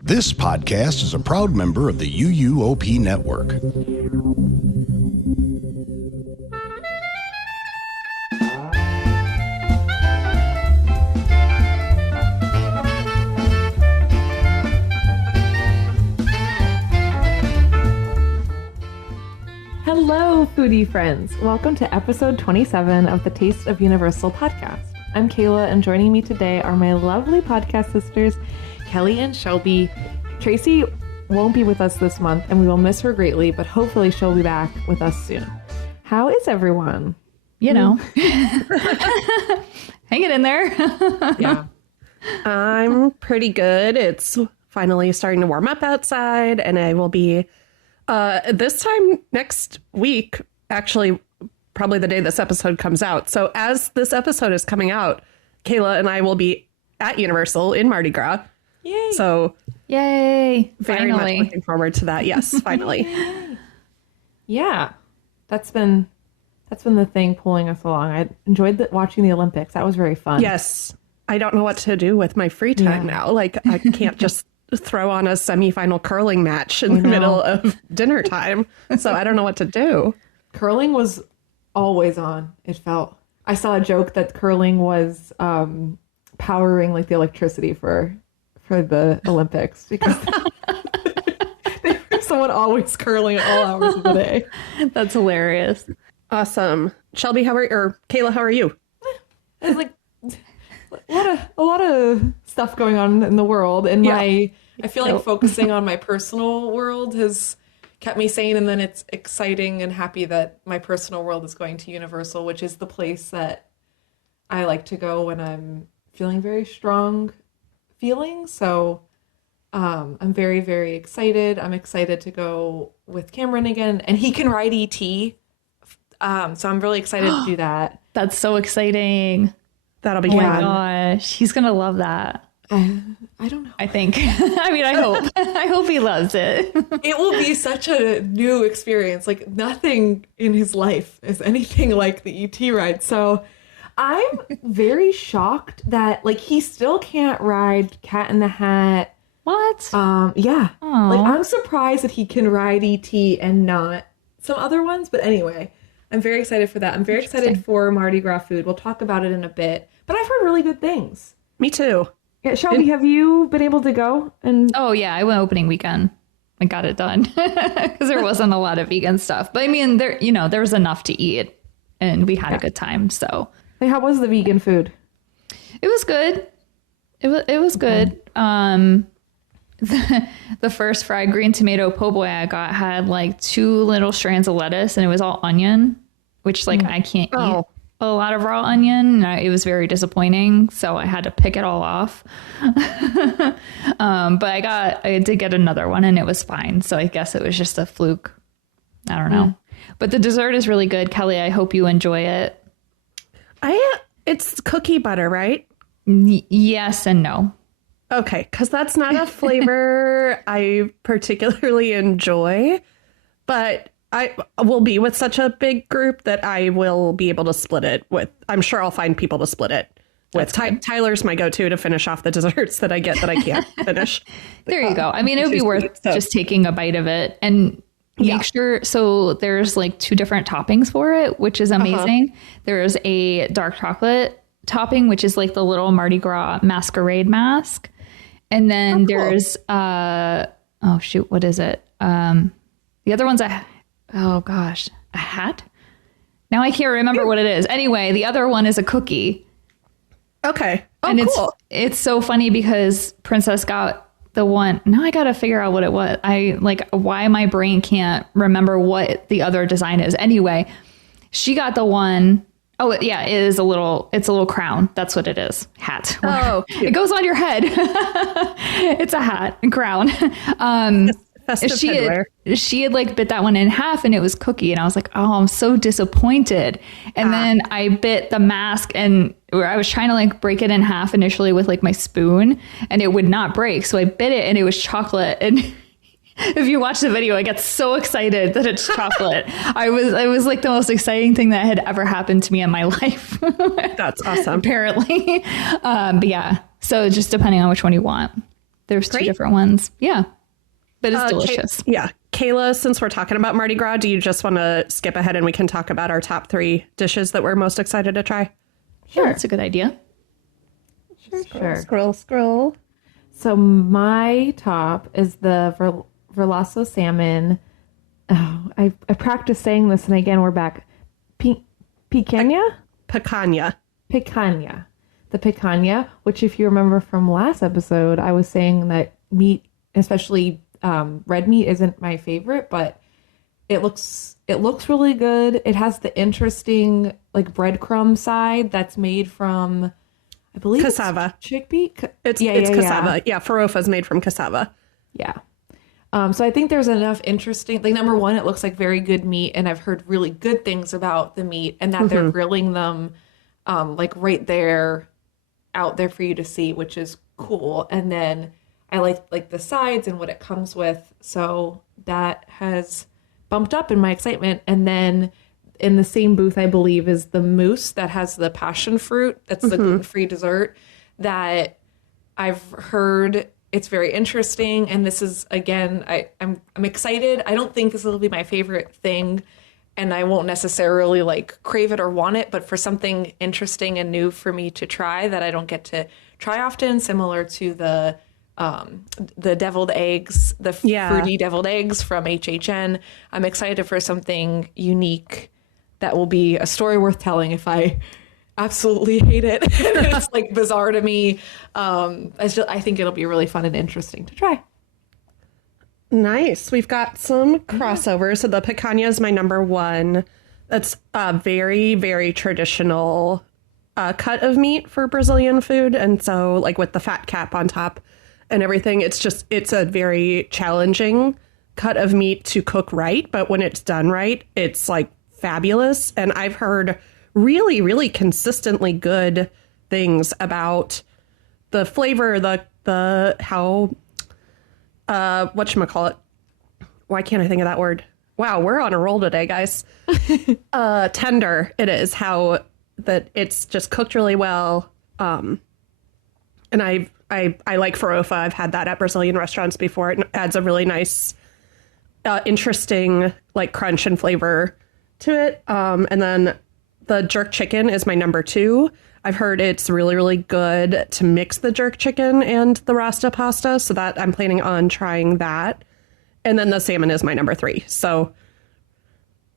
This podcast is a proud member of the UUOP network. Hello, foodie friends. Welcome to episode 27 of the Taste of Universal podcast. I'm Kayla, and joining me today are my lovely podcast sisters, Kelly and Shelby. Tracy won't be with us this month, and we will miss her greatly, but hopefully she'll be back with us soon. How is everyone? You know, hanging in there. Yeah. I'm pretty good. It's finally starting to warm up outside, and I will be this time next week, actually, probably the day this episode comes out. So as this episode is coming out, Kayla and I will be at Universal in Mardi Gras. Yay. So Yay. very much looking forward to that. Yes, finally. Yeah. That's been the thing pulling us along. I enjoyed watching the Olympics. That was very fun. Yes. I don't know what to do with my free time now. Like, I can't just throw on a semifinal curling match in the middle of dinner time. So I don't know what to do. Curling was always on, it felt. I saw a joke that curling was powering like the electricity for the Olympics because there's someone always curling at all hours of the day. That's hilarious. Awesome. Shelby, Kayla, how are you? It's like a lot of stuff going on in the world, and I feel like focusing on my personal world has kept me sane, and then it's exciting and happy that my personal world is going to Universal, which is the place that I like to go when I'm feeling very strong feelings. So I'm very, very excited. I'm excited to go with Cameron again, and he can ride ET. So I'm really excited to do that. That's so exciting. That'll be fun. fun. Oh my gosh, he's gonna love that. I don't know. I think. I mean, I hope. I hope he loves it. It will be such a new experience. Like, nothing in his life is anything like the ET ride. So I'm very shocked that, like, he still can't ride Cat in the Hat. What? Yeah. Aww. Like, I'm surprised that he can ride ET and not some other ones. But anyway, I'm very excited for that. I'm very excited for Mardi Gras food. We'll talk about it in a bit. But I've heard really good things. Me too. Yeah, Shelby, have you been able to go? Oh yeah, I went opening weekend. I got it done because there wasn't a lot of vegan stuff. But I mean, there was enough to eat, and we had a good time. So, Hey, how was the vegan food? it was good. It was good. The first fried green tomato po' boy I got had like 2 little strands of lettuce, and it was all onion, which like I can't eat a lot of raw onion. It was very disappointing, so I had to pick it all off. But I did get another one, and it was fine. So I guess it was just a fluke. I don't know. But the dessert is really good. Kelly, I hope you enjoy it. It's cookie butter, right? Yes and no. Okay, because that's not a flavor I particularly enjoy, but I will be with such a big group that I will be able to split it with. I'm sure I'll find people to split it with. Tyler's my go-to to finish off the desserts that I get that I can't finish. There you go. I mean, it would be worth just taking a bite of it and make sure. So there's like 2 different toppings for it, which is amazing. There's a dark chocolate topping, which is like the little Mardi Gras masquerade mask. And then there's, oh shoot, what is it? The other one's a hat? Now I can't remember what it is. Anyway, the other one is a cookie. Okay. Oh, and cool. It's so funny because Princess got the one. Now I got to figure out what it was. Why my brain can't remember what the other design is. Anyway, she got the one. Oh, yeah, it's a little crown. That's what it is. Hat. Oh, it goes on your head. It's a hat and crown. She had like bit that one in half, and it was cookie. And I was like, oh, I'm so disappointed. And then I bit the mask, and I was trying to like break it in half initially with like my spoon, and it would not break. So I bit it, and it was chocolate. And if you watch the video, I get so excited that it's chocolate. It was like the most exciting thing that had ever happened to me in my life. That's awesome. Apparently. But yeah, so just depending on which one you want. There's two different ones. Yeah. But it's delicious. Kayla, since we're talking about Mardi Gras, do you just want to skip ahead and we can talk about our top 3 dishes that we're most excited to try? Sure. Yeah, that's a good idea. Scroll. So my top is the Verlasso salmon. Oh, I practiced saying this, and again, we're back. Picanha? Picanha. The picanha, which if you remember from last episode, I was saying that meat, especially red meat, isn't my favorite, but it looks really good. It has the interesting like breadcrumb side that's made from, I believe, cassava. It's chickpea. It's cassava. Yeah, farofa is made from cassava. Yeah. So I think there's enough interesting, like number one, it looks like very good meat, and I've heard really good things about the meat, and that they're grilling them like right there, out there for you to see, which is cool. And then I like the sides and what it comes with, so that has bumped up in my excitement. And then in the same booth, I believe, is the mousse that has the passion fruit. That's the gluten-free dessert that I've heard. It's very interesting, and this is, again, I'm excited. I don't think this will be my favorite thing, and I won't necessarily like crave it or want it, but for something interesting and new for me to try that I don't get to try often, similar to the deviled eggs, the fruity deviled eggs from HHN. I'm excited for something unique that will be a story worth telling if I absolutely hate it. It's like bizarre to me. I think it'll be really fun and interesting to try. Nice. We've got some crossovers. So the picanha is my number 1. That's a very, very traditional cut of meat for Brazilian food. And so like with the fat cap on top and everything, it's a very challenging cut of meat to cook right. But when it's done right, it's like fabulous. And I've heard really, really consistently good things about the flavor, the how, whatchamacallit? Why can't I think of that word? Wow, we're on a roll today, guys. Tender it is, how that it's just cooked really well. And I like farofa. I've had that at Brazilian restaurants before. It adds a really nice, interesting like crunch and flavor to it. And then the jerk chicken is my number 2. I've heard it's really, really good to mix the jerk chicken and the rasta pasta, so that I'm planning on trying that. And then the salmon is my number 3. So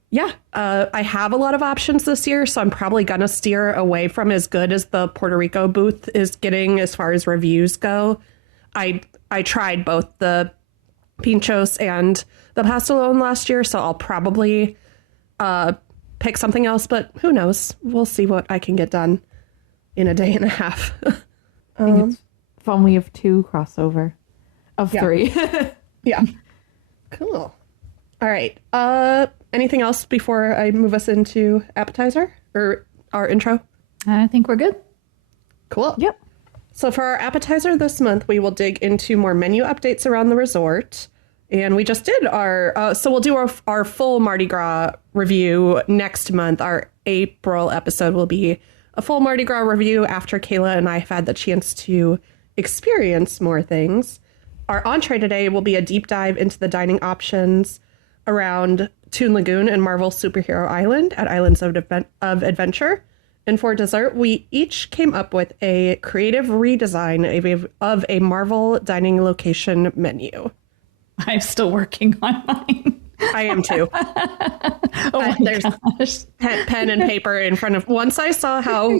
yeah, I have a lot of options this year, so I'm probably going to steer away from as good as the Puerto Rico booth is getting as far as reviews go. I tried both the pinchos and the pastelone last year, so I'll probably pick something else, but who knows? We'll see what I can get done in a day and a half. I think it's fun we have 2 crossover of 3. Yeah. Cool. All right. Anything else before I move us into appetizer or our intro? I think we're good. Cool. Yep. So for our appetizer this month, we will dig into more menu updates around the resort. And we just did so we'll do our full Mardi Gras review next month. Our April episode will be a full Mardi Gras review after Kayla and I have had the chance to experience more things. Our entree today will be a deep dive into the dining options around Toon Lagoon and Marvel Superhero Island at Islands of Adventure. And for dessert, we each came up with a creative redesign of a Marvel dining location menu. I'm still working on mine. I am too. There's gosh. Pen and paper in front of. Once I saw how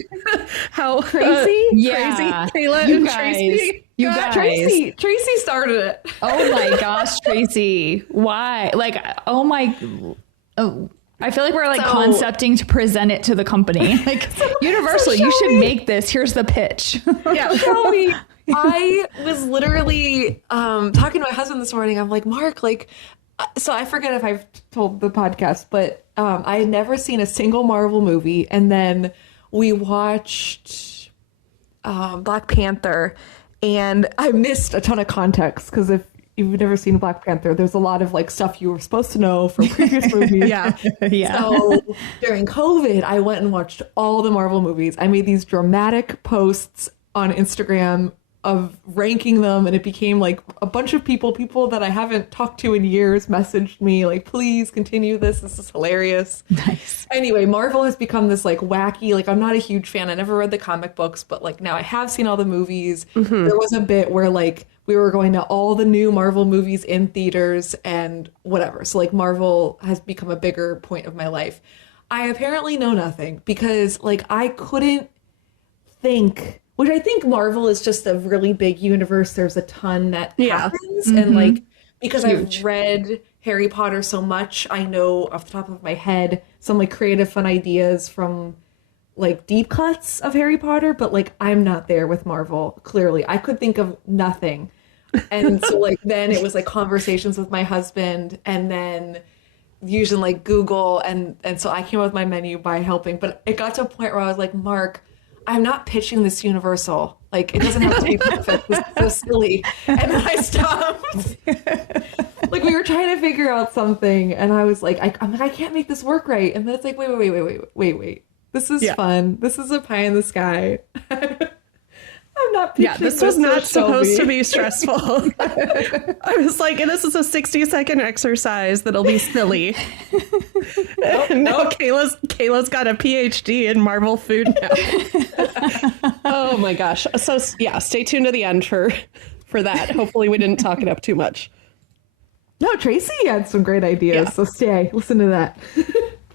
crazy, crazy Kayla you and guys, Tracy. You guys. Tracy started it. Oh my gosh, Tracy! Why? Like, I feel like we're like concepting to present it to the company. Like, Universal, you should make this. Here's the pitch. Yeah. I was literally talking to my husband this morning. I'm like, Mark, like, so I forget if I've told the podcast, but I had never seen a single Marvel movie. And then we watched Black Panther, and I missed a ton of context because if you've never seen Black Panther, there's a lot of like stuff you were supposed to know from previous movies. Yeah. So during COVID, I went and watched all the Marvel movies. I made these dramatic posts on Instagram of ranking them, and it became like a bunch of people that I haven't talked to in years messaged me like, please continue this is hilarious. Nice. Anyway, Marvel has become this like wacky, like I'm not a huge fan, I never read the comic books, but like now I have seen all the movies. There was a bit where like we were going to all the new Marvel movies in theaters and whatever, so like Marvel has become a bigger point of my life. I apparently know nothing because like I couldn't think, which I think Marvel is just a really big universe. There's a ton that happens. And like, because I've read Harry Potter so much, I know off the top of my head some like creative fun ideas from like deep cuts of Harry Potter, but like I'm not there with Marvel. Clearly, I could think of nothing. And so like then it was like conversations with my husband and then using like Google. And so I came up with my menu by helping, but it got to a point where I was like, Mark, I'm not pitching this Universal. Like, it doesn't have to be perfect. This is so silly. And then I stopped. Like, we were trying to figure out something, and I was like, I'm like, I can't make this work right. And then it's like, wait. This is fun. This is a pie in the sky. I'm not pitching this was not supposed to be stressful. I was like, this is a 60-second exercise that'll be silly. Now Kayla's got a PhD in Marvel food now. Oh my gosh. So yeah, stay tuned to the end for that. Hopefully we didn't talk it up too much. No, Tracy had some great ideas, so listen to that.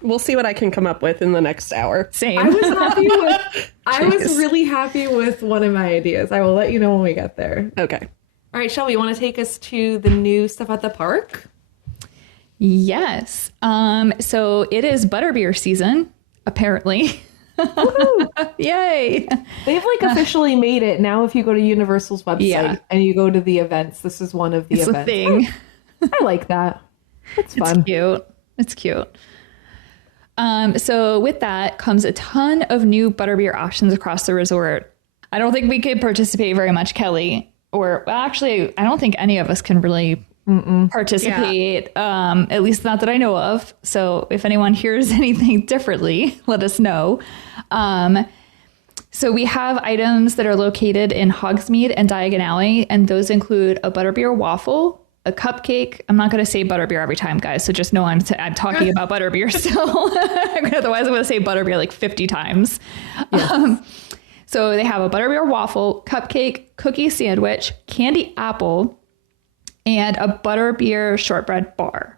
We'll see what I can come up with in the next hour. Same. I was really happy with one of my ideas. I will let you know when we get there. Okay. All right, Shelby, you want to take us to the new stuff at the park? Yes. So it is Butterbeer season, apparently. Yay. They've like officially made it. Now if you go to Universal's website and you go to the events, this is one of the events. It's a thing. I like that. It's fun. It's cute. So with that comes a ton of new Butterbeer options across the resort. I don't think we could participate very much, Kelly, actually, I don't think any of us can really participate, at least not that I know of. So if anyone hears anything differently, let us know. So we have items that are located in Hogsmeade and Diagon Alley, and those include a Butterbeer waffle, a cupcake. I'm not going to say Butterbeer every time, guys, so just know I'm talking about Butterbeer still. Otherwise, I'm going to say Butterbeer like 50 times. Yes. So they have a Butterbeer waffle, cupcake, cookie sandwich, candy apple, and a Butterbeer shortbread bar.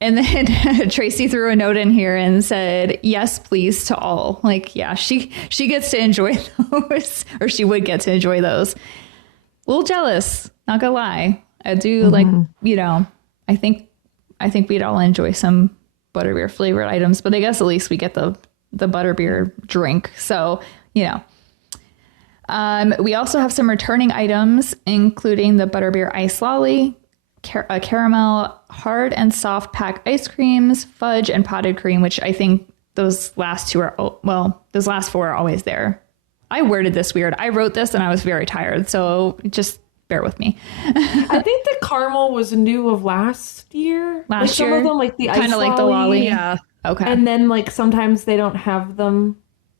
And then Tracy threw a note in here and said, yes, please to all. Like, yeah, she gets to enjoy those, or she would get to enjoy those. A little jealous, not gonna lie. I do like, I think we'd all enjoy some Butterbeer flavored items, but I guess at least we get the Butterbeer drink. So, we also have some returning items, including the Butterbeer ice lolly, a caramel hard and soft pack ice creams, fudge, and potted cream, which I think those last four are always there. I worded this weird. I wrote this and I was very tired, so just bear with me. I think the caramel was new of last year. Some of them, like the ice lolly. Like the lolly. Yeah. Okay. And then like sometimes they don't have them.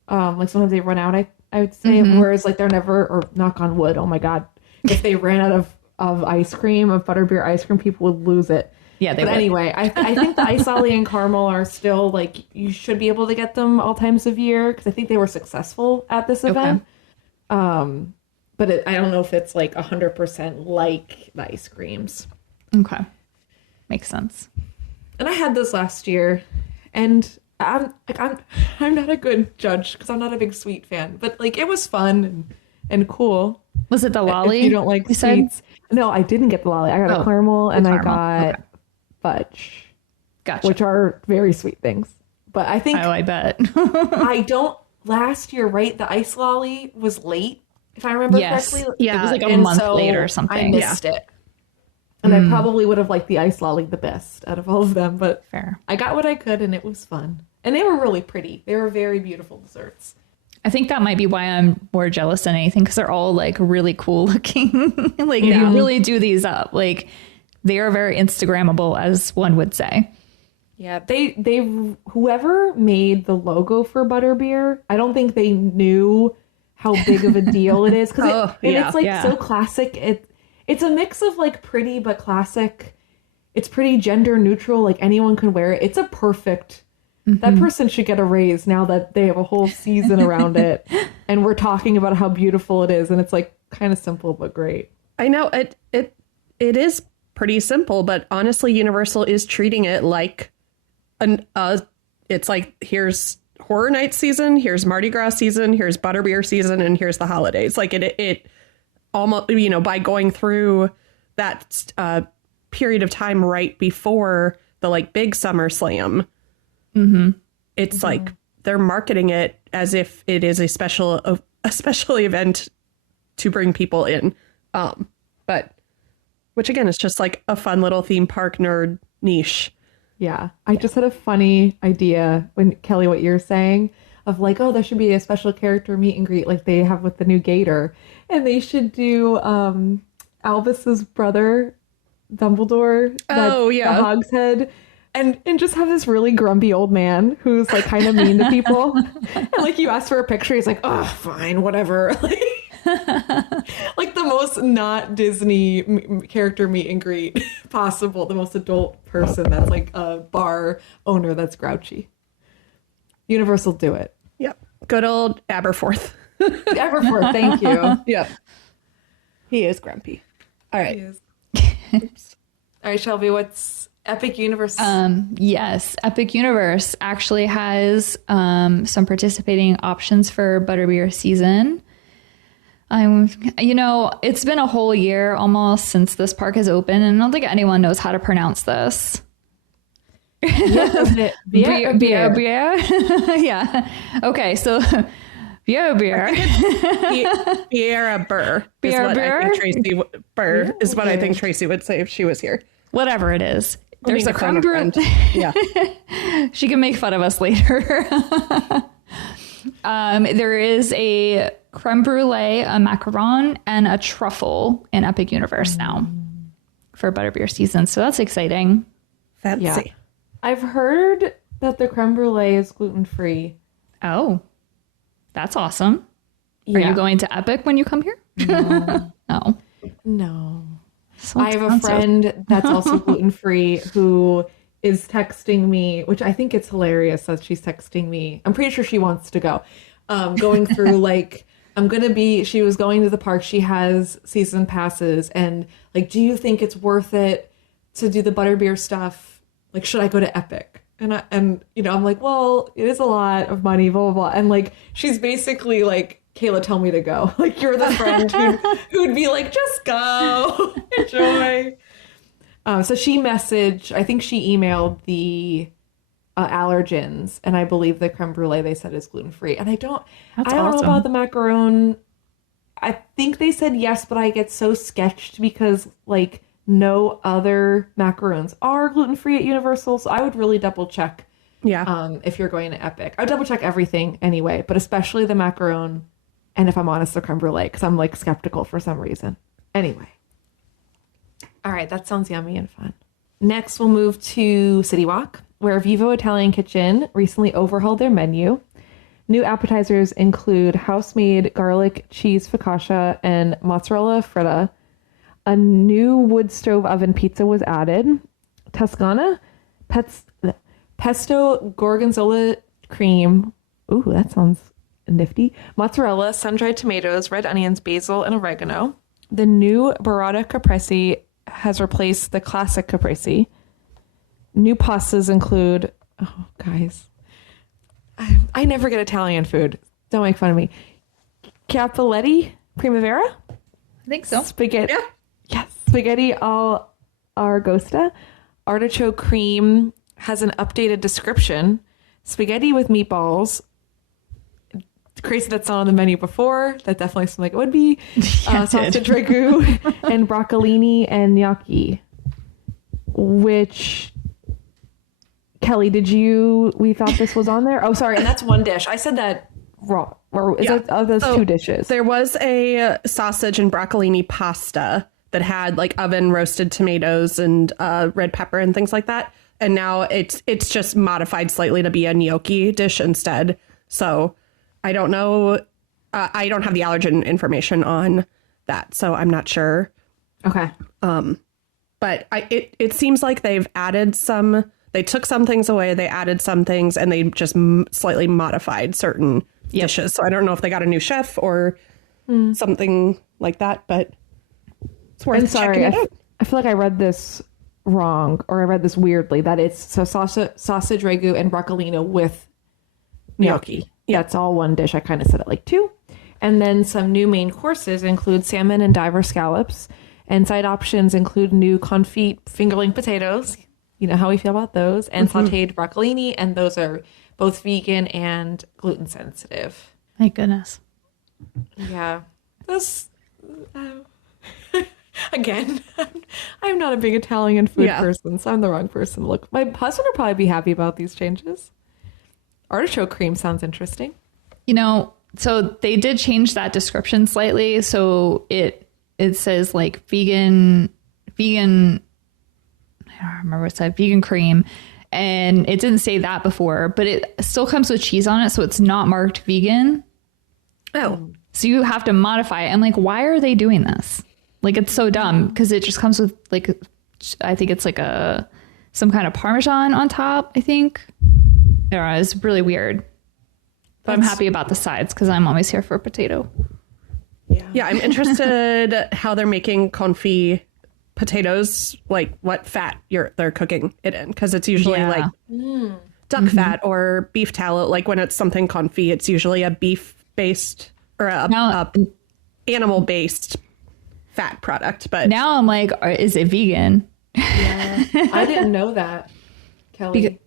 Like sometimes they run out, I would say. Whereas like they're never, or knock on wood, oh my God. If they ran out of ice cream, of Butterbeer ice cream, people would lose it. Yeah, they would. Anyway, I think the ice lolly and caramel are still like, you should be able to get them all times of year, because I think they were successful at this event. But I don't know if it's like 100% like the ice creams. Okay. Makes sense. And I had this last year, and I'm not a good judge because I'm not a big sweet fan, but like it was fun and cool. Was it the lolly? If you don't like sweets. No, I didn't get the lolly. I got a caramel and I got fudge. Gotcha. Which are very sweet things. But I think I bet. Last year, right? The ice lolly was late, if I remember correctly. Yeah, it was like a month later or something. I missed it. And I probably would have liked the ice lolly the best out of all of them, but fair. I got what I could and it was fun. And they were really pretty. They were very beautiful desserts. I think that might be why I'm more jealous than anything, because they're all like really cool looking. Like you really do these up. Like they are very Instagrammable, as one would say. Yeah, they whoever made the logo for Butterbeer, I don't think they knew how big of a deal it is. Because it's like so classic. It's a mix of like pretty but classic. It's pretty gender neutral. Like anyone can wear it. It's a perfect. That person should get a raise now that they have a whole season around it, and we're talking about how beautiful it is. And it's like kind of simple but great. I know it is pretty simple, but honestly, Universal is treating it like it's like, here's Horror Night season, here's Mardi Gras season, here's Butterbeer season, and here's the holidays. Like it almost, by going through that period of time right before the like big Summer Slam, it's like they're marketing it as if it is a special event to bring people in. But which again is just like a fun little theme park nerd niche. Yeah. I just had a funny idea when Kelly, what you're saying of like, oh, there should be a special character meet and greet like they have with the new Gator. And they should do Albus's brother, Dumbledore. The Hogshead. And just have this really grumpy old man who's like kind of mean to people. And like you ask for a picture, he's like, oh, fine, whatever. Like the most not Disney character meet and greet possible. The most adult person that's like a bar owner that's grouchy. Universal, do it. Yep. Good old Aberforth. Aberforth, thank you. Yep. He is grumpy. All right. Oops. All right, Shelby, what's Epic Universe? Yes, Epic Universe actually has some participating options for Butterbeer season. It's been a whole year almost since this park has opened, and I don't think anyone knows how to pronounce this. Beer. Yeah. Okay, so Butterbeer. Biera Burr. Is what I think Tracy would say if she was here. Whatever it is. There's a creme brulee. Yeah. She can make fun of us later. There is a creme brulee, a macaron, and a truffle in Epic Universe now for Butterbeer season. So that's exciting. Fancy. Yeah. I've heard that the creme brulee is gluten-free. Oh, that's awesome. Yeah. Are you going to Epic when you come here? No. Oh. No. So I have a friend that's also gluten-free who is texting me, which I think it's hilarious that she's texting me. I'm pretty sure she wants to go. Going through like, she was going to the park. She has season passes and like, do you think it's worth it to do the Butterbeer stuff? Like, should I go to Epic? And I'm like, well, it is a lot of money, blah, blah, blah. And like, she's basically like, Kayla, tell me to go. Like, you're the friend who'd be like, just go, enjoy. So she messaged, I think she emailed the allergens, and I believe the creme brulee they said is gluten-free. And I don't know about the macaron. I think they said yes, but I get so sketched because like no other macarons are gluten-free at Universal. So I would really double check. Yeah. If you're going to Epic, I would double check everything anyway, but especially the macaron. And if I'm honest, the creme brulee, because I'm like skeptical for some reason. Anyway. All right, that sounds yummy and fun. Next, we'll move to City Walk, where Vivo Italian Kitchen recently overhauled their menu. New appetizers include house-made garlic cheese focaccia and mozzarella fritta. A new wood stove oven pizza was added. Toscana pesto gorgonzola cream. Ooh, that sounds nifty. Mozzarella, sun-dried tomatoes, red onions, basil, and oregano. The new burrata caprese has replaced the classic caprese. New pastas include, oh, guys, I never get Italian food. Don't make fun of me. Cappelletti Primavera? I think so. Spaghetti. Yeah. Yes. Spaghetti al aragosta. Artichoke cream has an updated description. Spaghetti with meatballs. Crazy that's not on the menu before. That definitely seemed like it would be. Sausage ragu and broccolini and gnocchi. Which, Kelly, we thought this was on there? Oh, sorry. And that's one dish. I said that wrong. Or is it those two dishes? There was a sausage and broccolini pasta that had like oven roasted tomatoes and red pepper and things like that. And now it's just modified slightly to be a gnocchi dish instead. So I don't know I don't have the allergen information on that, so I'm not sure. Okay. But it seems like they've added some. They took some things away, they added some things, and they just slightly modified certain dishes. So I don't know if they got a new chef or something like that, but it's worth checking it out. I feel like I read this wrong, or I read this weirdly, that it's sausage ragu and broccolino with gnocchi. Yeah, it's all one dish. I kind of said it like two. And then some new main courses include salmon and diver scallops. And side options include new confit fingerling potatoes. You know how we feel about those. And sauteed broccolini. And those are both vegan and gluten sensitive. My goodness. Yeah. This, again, I'm not a big Italian food person, so I'm the wrong person to look. My husband would probably be happy about these changes. Artichoke cream sounds interesting. You know, so they did change that description slightly. So it says like vegan, I don't remember what it said, vegan cream. And it didn't say that before, but it still comes with cheese on it. So it's not marked vegan. Oh. So you have to modify it. I'm like, why are they doing this? Like, it's so dumb because it just comes with like, I think it's like some kind of Parmesan on top, I think. Yeah, it's really weird. But I'm happy about the sides because I'm always here for a potato. Yeah, I'm interested how they're making confit potatoes, like what fat they're cooking it in, because it's usually like duck fat or beef tallow. Like when it's something confit, it's usually a beef-based or a animal-based fat product. But now I'm like, is it vegan? Yeah, I didn't know that, Kelly.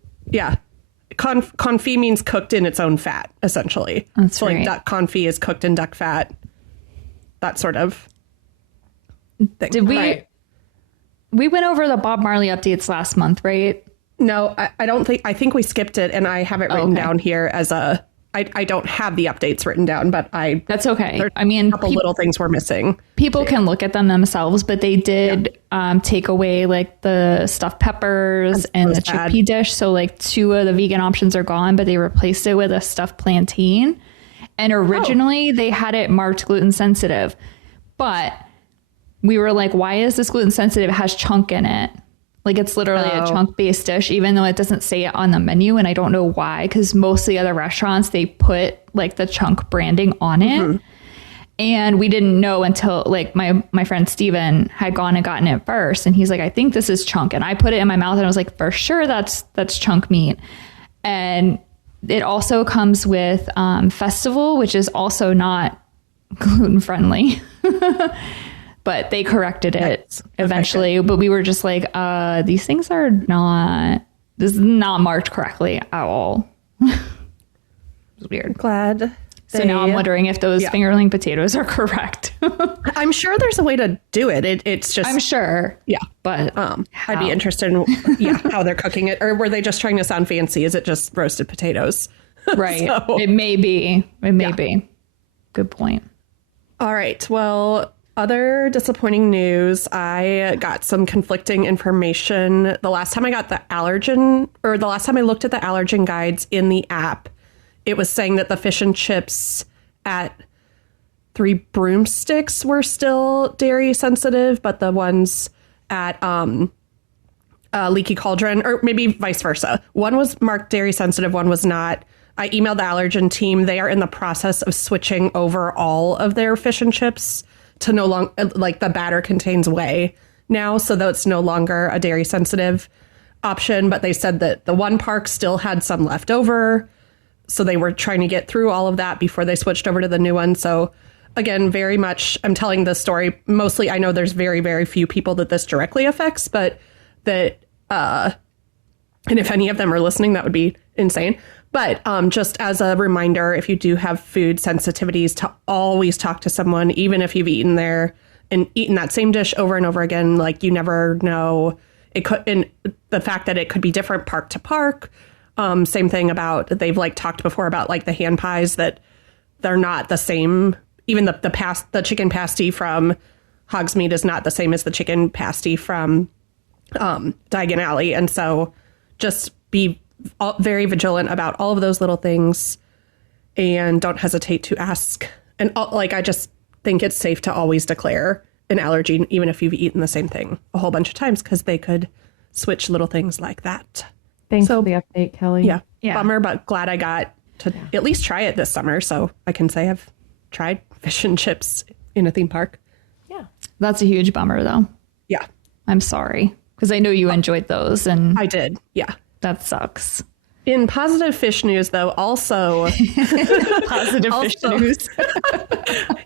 Confit means cooked in its own fat, essentially. That's so right. Like duck confit is cooked in duck fat. That sort of thing. Did we? We went over the Bob Marley updates last month, right? No, I don't think. I think we skipped it, and I have it written down here as a. I don't have the updates written down, but That's okay. I mean, a couple little things were missing. People can look at them themselves, but they did take away like the stuffed peppers and the chickpea dish. So like 2 of the vegan options are gone, but they replaced it with a stuffed plantain. And originally they had it marked gluten sensitive, but we were like, why is this gluten sensitive? It has chunk in it. Like it's literally a chunk based dish, even though it doesn't say it on the menu. And I don't know why, because most of the other restaurants, they put like the chunk branding on it. And we didn't know until like my friend Steven had gone and gotten it first. And he's like, I think this is chunk. And I put it in my mouth and I was like, for sure, that's chunk meat. And it also comes with Festival, which is also not gluten friendly. But they corrected it eventually. Okay. But we were just like, these things are not, this is not marked correctly at all. It's weird. Glad. So now I'm wondering if those fingerling potatoes are correct. I'm sure there's a way to do it. It's just, I'm sure. Yeah. But I'd be interested in how they're cooking it. Or were they just trying to sound fancy? Is it just roasted potatoes? Right. So, it may be. It may be. Good point. All right. Well, other disappointing news. I got some conflicting information. The last time I got the allergen, or the last time I looked at the allergen guides in the app, it was saying that the fish and chips at Three Broomsticks were still dairy sensitive, but the ones at Leaky Cauldron, or maybe vice versa. One was marked dairy sensitive, one was not. I emailed the allergen team. They are in the process of switching over all of their fish and chips to no longer, like the batter contains whey now, so that it's no longer a dairy sensitive option. But they said that the one park still had some left over, so they were trying to get through all of that before they switched over to the new one. So again, very much, I'm telling this story mostly, I know there's very, very few people that this directly affects, but that, and if any of them are listening, that would be insane. But just as a reminder, if you do have food sensitivities, to always talk to someone, even if you've eaten there and eaten that same dish over and over again. Like, you never know. It could, and the fact that it could be different park to park. Same thing about, they've like talked before about like the hand pies, that they're not the same. Even the chicken pasty from Hogsmeade is not the same as the chicken pasty from Diagon Alley. And so just be very vigilant about all of those little things, and don't hesitate to ask And like, I just think it's safe to always declare an allergy, even if you've eaten the same thing a whole bunch of times, because they could switch little things like that. Thanks for the update, Kelly. Yeah. Bummer, but glad I got to at least try it this summer. So I can say I've tried fish and chips in a theme park. Yeah. That's a huge bummer, though. Yeah. I'm sorry, because I know you enjoyed those. And I did. Yeah. That sucks. In positive fish news, though, also... Positive fish news.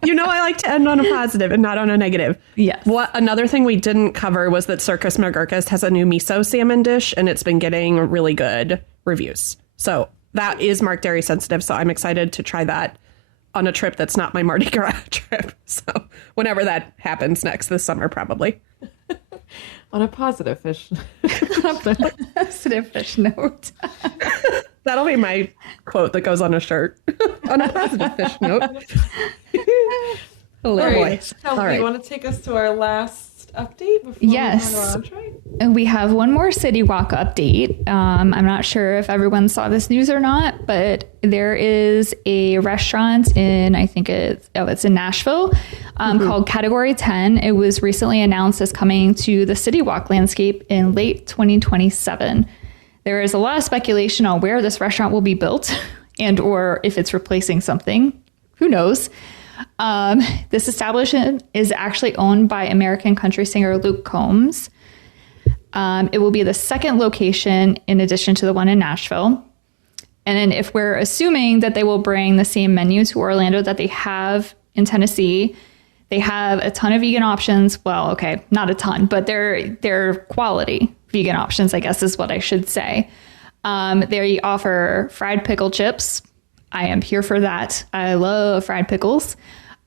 You know I like to end on a positive and not on a negative. Yes. Another thing we didn't cover was that Circus Magurkus has a new miso salmon dish, and it's been getting really good reviews. So that is marked dairy sensitive, so I'm excited to try that on a trip that's not my Mardi Gras trip. So whenever that happens next this summer, probably. On a positive fish. Positive fish note. That'll be my quote that goes on a shirt. On a positive fish note. Hilarious. All right. You want to take us to our last update before yes. we go on Entrée? And we have one more City Walk update. I'm not sure if everyone saw this news or not, but there is a restaurant in, I think it's in Nashville, called Category 10. It was recently announced as coming to the City Walk landscape in late 2027. There is a lot of speculation on where this restaurant will be built and or if it's replacing something. Who knows? This establishment is actually owned by American country singer Luke Combs. It will be the second location in addition to the one in Nashville. And then if we're assuming that they will bring the same menu to Orlando that they have in Tennessee, they have a ton of vegan options. Well, okay, not a ton, but they're quality vegan options, I guess is what I should say. They offer fried pickle chips. I am here for that. I love fried pickles.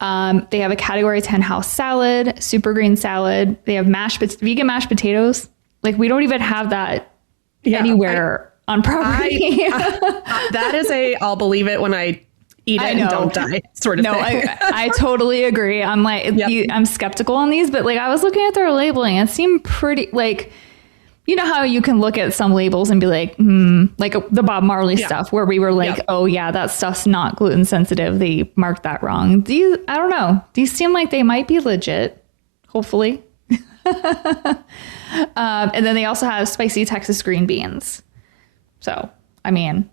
They have a Category 10 house salad, super green salad. They have vegan mashed potatoes. Like, we don't even have that anywhere on property. That is I'll believe it when I eat it and don't die sort of thing. I totally agree. I'm like, I'm skeptical on these, but like, I was looking at their labeling. It seemed pretty, like, you know how you can look at some labels and be like, like the Bob Marley stuff where we were like, oh yeah, that stuff's not gluten sensitive. They marked that wrong. These, I don't know. These seem like they might be legit, hopefully. And then they also have spicy Texas green beans. So, I mean,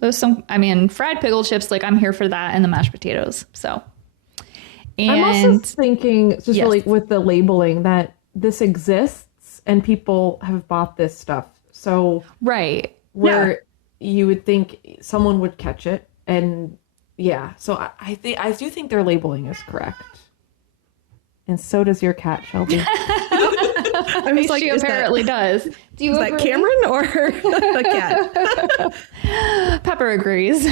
fried pickle chips, like, I'm here for that, and the mashed potatoes. So, and I'm also thinking, just really with the labeling, that this exists and people have bought this stuff. So, right. Where you would think someone would catch it. And so I do think their labeling is correct. And so does your cat, Shelby. I was like, she apparently does. Do you agree? That Cameron or the cat? Pepper agrees.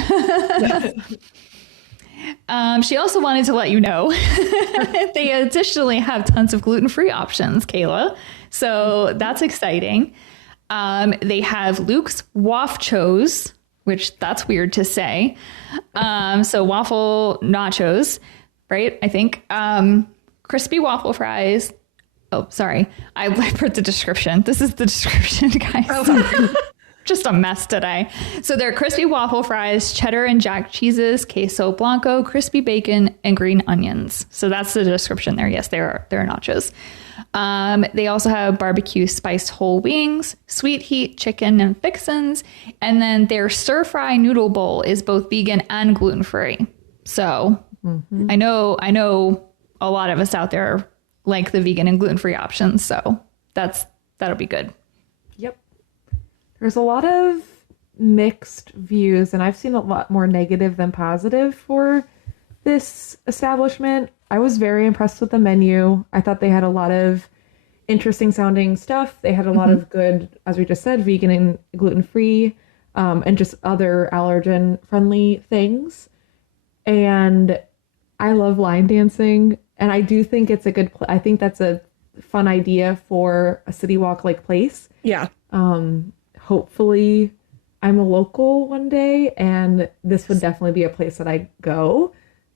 She also wanted to let you know they additionally have tons of gluten-free options, Kayla. So that's exciting. They have Luke's Wafchos, which that's weird to say. So waffle nachos, right? I think. Crispy waffle fries. Oh, sorry. I put the description. This is the description, guys. Oh. Just a mess today. So they're crispy waffle fries, cheddar and jack cheeses, queso blanco, crispy bacon, and green onions. So that's the description there. Yes, they're nachos. They also have barbecue spiced whole wings, sweet heat chicken and fixins, and then their stir fry noodle bowl is both vegan and gluten free. So I know a lot of us out there like the vegan and gluten free options. So that'll be good. Yep. There's a lot of mixed views, and I've seen a lot more negative than positive for this establishment. I was very impressed with the menu. I thought they had a lot of interesting sounding stuff. They had a lot of good, as we just said, vegan and gluten-free, and just other allergen friendly things. And I love line dancing, and I do think it's a good, I think that's a fun idea for a City Walk like place. Yeah. Hopefully I'm a local one day, and this would definitely be a place that I go.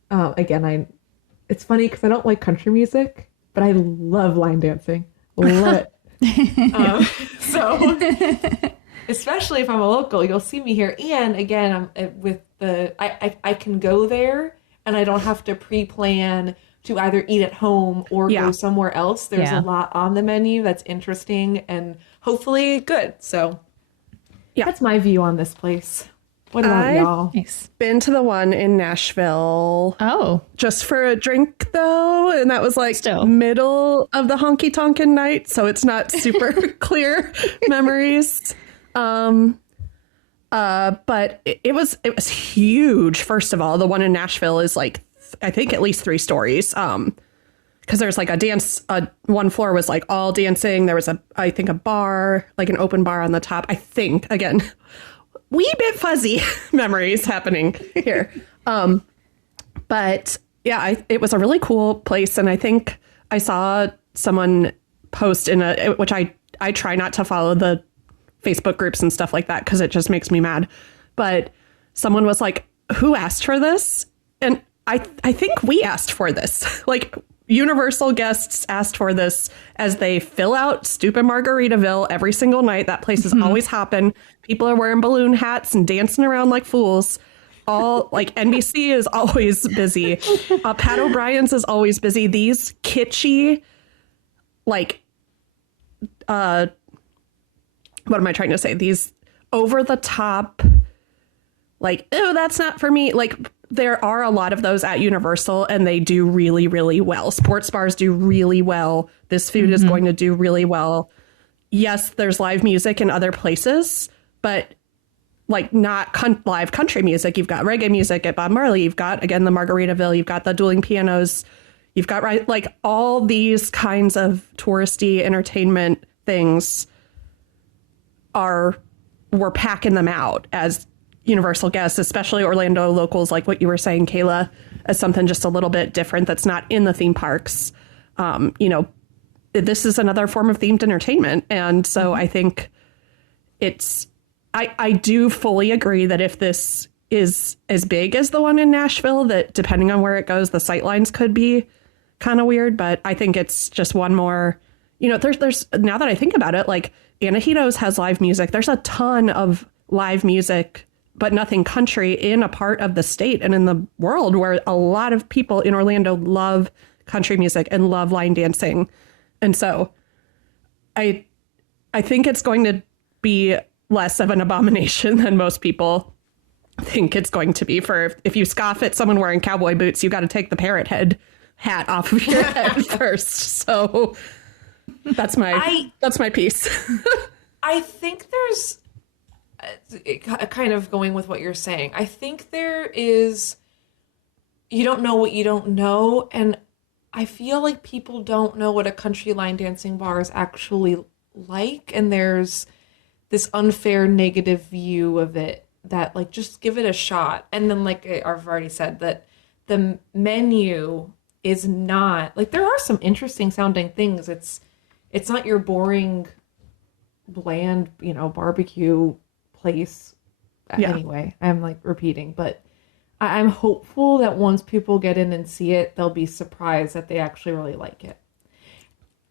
It's funny because I don't like country music, but I love line dancing. Love it. So especially if I'm a local, you'll see me here. And again, I can go there and I don't have to pre-plan to either eat at home or go somewhere else. There's a lot on the menu that's interesting and hopefully good. So that's my view on this place. What about y'all? Nice. Been to the one in Nashville. Oh. Just for a drink, though. And that was like middle of the honky tonkin' night. So it's not super clear memories. But it was huge. First of all, the one in Nashville is like, I think at least 3 stories. Because there's like a dance, one floor was like all dancing. There was I think a bar, like an open bar on the top. I think, again, wee bit fuzzy memories happening here. But yeah, it was a really cool place. And I think I saw someone post which I try not to follow the Facebook groups and stuff like that because it just makes me mad. But someone was like, who asked for this? And I think we asked for this. Like, Universal guests asked for this as they fill out stupid Margaritaville every single night. That place is always hopping. People are wearing balloon hats and dancing around like fools. All like NBC is always busy. Pat O'Brien's is always busy. These kitschy, like, what am I trying to say? These over the top, like, oh, that's not for me. Like, there are a lot of those at Universal and they do really, really well. Sports bars do really well. This food is going to do really well. Yes, there's live music in other places, but like not live country music. You've got reggae music at Bob Marley. You've got, again, the Margaritaville. You've got the dueling pianos. You've got like all these kinds of touristy entertainment things we're packing them out as Universal guests, especially Orlando locals, like what you were saying, Kayla, as something just a little bit different that's not in the theme parks. This is another form of themed entertainment. And so I think I do fully agree that if this is as big as the one in Nashville, that depending on where it goes, the sightlines could be kind of weird. But I think it's just one more, there's now that I think about it, like Anahitos has live music. There's a ton of live music, but nothing country in a part of the state and in the world where a lot of people in Orlando love country music and love line dancing. And so I think it's going to be less of an abomination than most people think it's going to be. For if you scoff at someone wearing cowboy boots, you got to take the parrot head hat off of your head first. So that's my piece. I think there's kind of going with what you're saying. I think there is, you don't know what you don't know. And I feel like people don't know what a country line dancing bar is actually like. And there's this unfair negative view of it that, like, just give it a shot. And then, like I've already said, that the menu is not, like, there are some interesting sounding things. It's not your boring, bland, barbecue place. Anyway, I'm like repeating, but I'm hopeful that once people get in and see it, they'll be surprised that they actually really like it.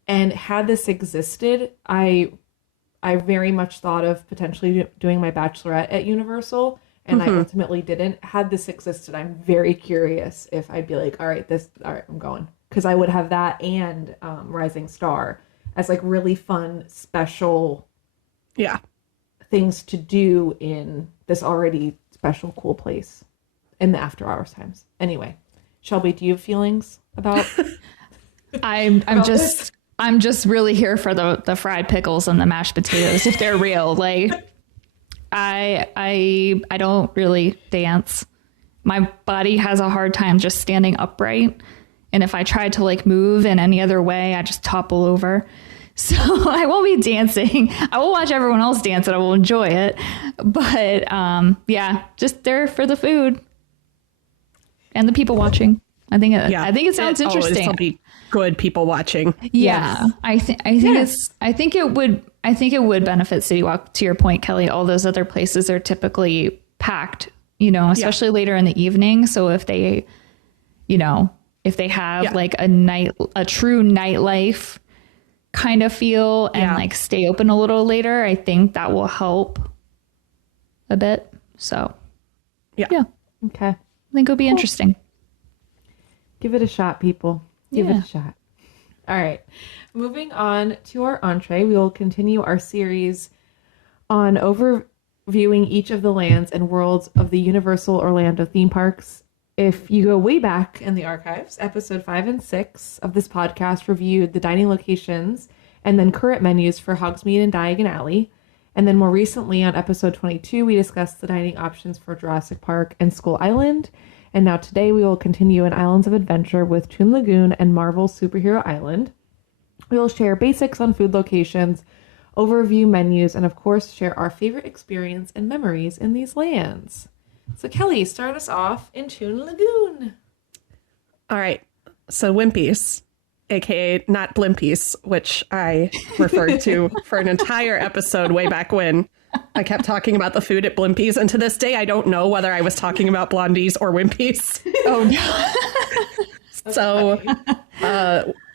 And had this existed, I very much thought of potentially doing my bachelorette at Universal, and I ultimately didn't. Had this existed, I'm very curious if I'd be like, all right, I'm going. Because I would have that and Rising Star as like really fun, special things to do in this already special, cool place in the after hours times. Anyway, Shelby, do you have feelings about I'm just really here for the fried pickles and the mashed potatoes if they're real. Like, I don't really dance. My body has a hard time just standing upright, and if I try to like move in any other way, I just topple over. So I won't be dancing. I will watch everyone else dance and I will enjoy it. But just there for the food and the people watching. I think it sounds interesting. There'll be good people watching. Yeah, yes. I think it would benefit City Walk. To your point, Kelly, all those other places are typically packed, especially later in the evening. So if they have like a true nightlife kind of feel and like stay open a little later, I think that will help a bit. So yeah. Okay. I think it'll be interesting. Give it a shot, people. Give it Yeah. a shot. All right. Moving on to our entree, we will continue our series on overviewing each of the lands and worlds of the Universal Orlando theme parks. If you go way back in the archives, episode 5 and 6 of this podcast reviewed the dining locations and then current menus for Hogsmeade and Diagon Alley. And then more recently on episode 22, we discussed the dining options for Jurassic Park and Skull Island. And now today we will continue in Islands of Adventure with Toon Lagoon and Marvel Superhero Island. We will share basics on food locations, overview menus, and of course share our favorite experience and memories in these lands. So Kelly, start us off in Toon Lagoon. All right. So Wimpies, aka not Blimpies, which I referred to for an entire episode way back when. I kept talking about the food at Blimpies, and to this day I don't know whether I was talking about Blondies or Wimpies. Oh no. So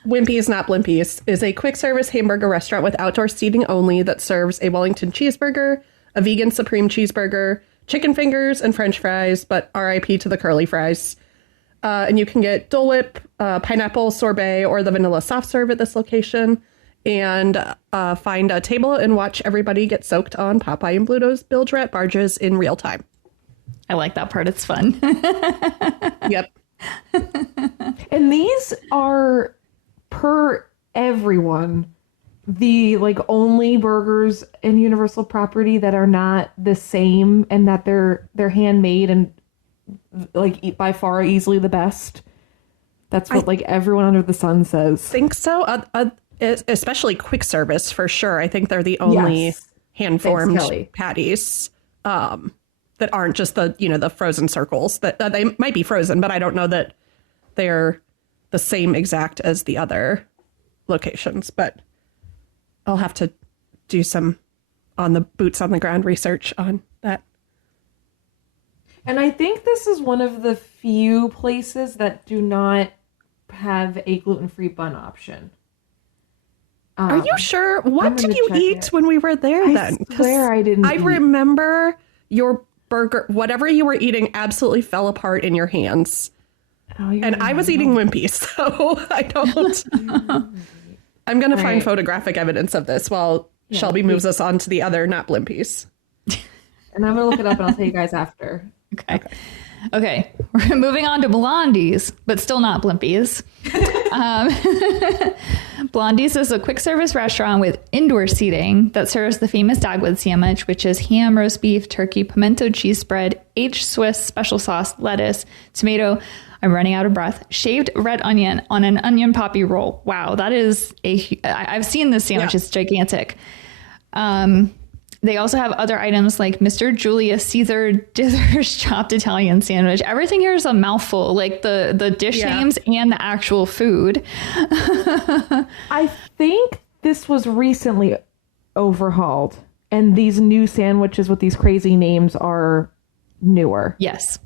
Wimpies, not Blimpies, is a quick service hamburger restaurant with outdoor seating only that serves a Wellington cheeseburger, a vegan supreme cheeseburger, chicken fingers, and French fries, but RIP to the curly fries. And you can get Dole Whip, pineapple sorbet, or the vanilla soft serve at this location, and find a table and watch everybody get soaked on Popeye and Bluto's bilge rat barges in real time. I like that part. It's fun. Yep. And these are per everyone the like only burgers in Universal property that are not the same and that they're handmade and like eat by far easily the best. That's what like everyone under the sun says. Think so. Especially quick service for sure. I think they're the only hand-formed patties that aren't just the frozen circles. That they might be frozen, but I don't know that they're the same exact as the other locations. But I'll have to do some boots on the ground research on that. And I think this is one of the few places that do not have a gluten-free bun option. Are you sure? What did you eat when we were there then? I swear I didn't. I remember your burger, whatever you were eating, absolutely fell apart in your hands. Oh, and I was eating Wimpies, so I don't. I'm going to find photographic evidence of this while Shelby moves us on to the other not Blimpies. And I'm going to look it up and I'll tell you guys after. Okay. We're moving on to Blondies, but still not Blimpies. Blondies is a quick service restaurant with indoor seating that serves the famous Dagwood sandwich, which is ham, roast beef, turkey, pimento cheese spread, aged Swiss, special sauce, lettuce, tomato, I'm running out of breath, shaved red onion on an onion poppy roll. Wow, that is I've seen this sandwich. Yeah. It's gigantic. They also have other items like Mr. Julius Caesar Dither's chopped Italian sandwich. Everything here is a mouthful, like the dish names and the actual food. I think this was recently overhauled, and these new sandwiches with these crazy names are newer. Yes.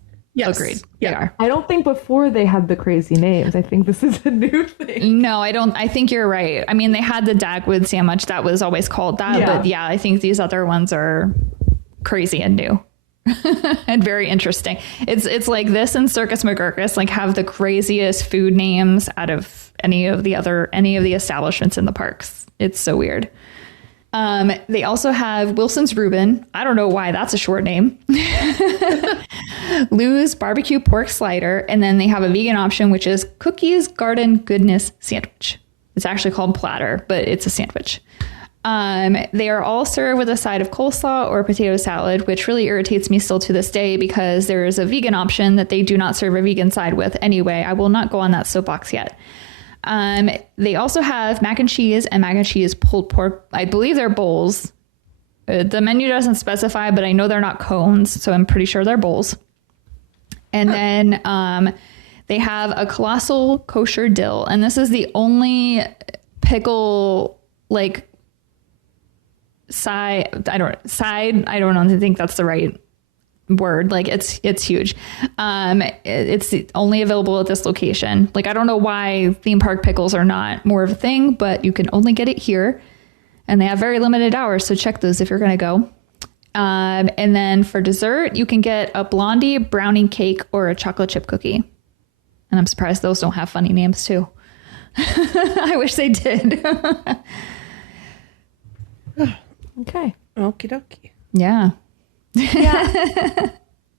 Agreed. Yeah. They are. I don't think before they had the crazy names. I think this is a new thing. No, I don't. I think you're right. I mean, they had the Dagwood sandwich that was always called that. But yeah, I think these other ones are crazy and new and very interesting. It's like this and Circus McGurkus like have the craziest food names out of any of the establishments in the parks. It's so weird. They also have Wilson's Reuben. I don't know why that's a short name. Lou's barbecue pork slider. And then they have a vegan option, which is Cookies Garden Goodness sandwich. It's actually called platter, but it's a sandwich. They are all served with a side of coleslaw or potato salad, which really irritates me still to this day because there is a vegan option that they do not serve a vegan side with. Anyway, I will not go on that soapbox yet. They also have mac and cheese pulled pork. I believe they're bowls. The menu doesn't specify, but I know they're not cones, so I'm pretty sure they're bowls. And then they have a colossal kosher dill, and this is the only pickle side. I don't know. I think that's the right word. Like it's huge. It's only available at this location. Like I don't know why theme park pickles are not more of a thing, but you can only get it here, and they have very limited hours. So check those if you're going to go. And then for dessert, you can get a blondie brownie cake or a chocolate chip cookie. And I'm surprised those don't have funny names too. I wish they did. Okay. Okie dokie. Yeah. Yeah.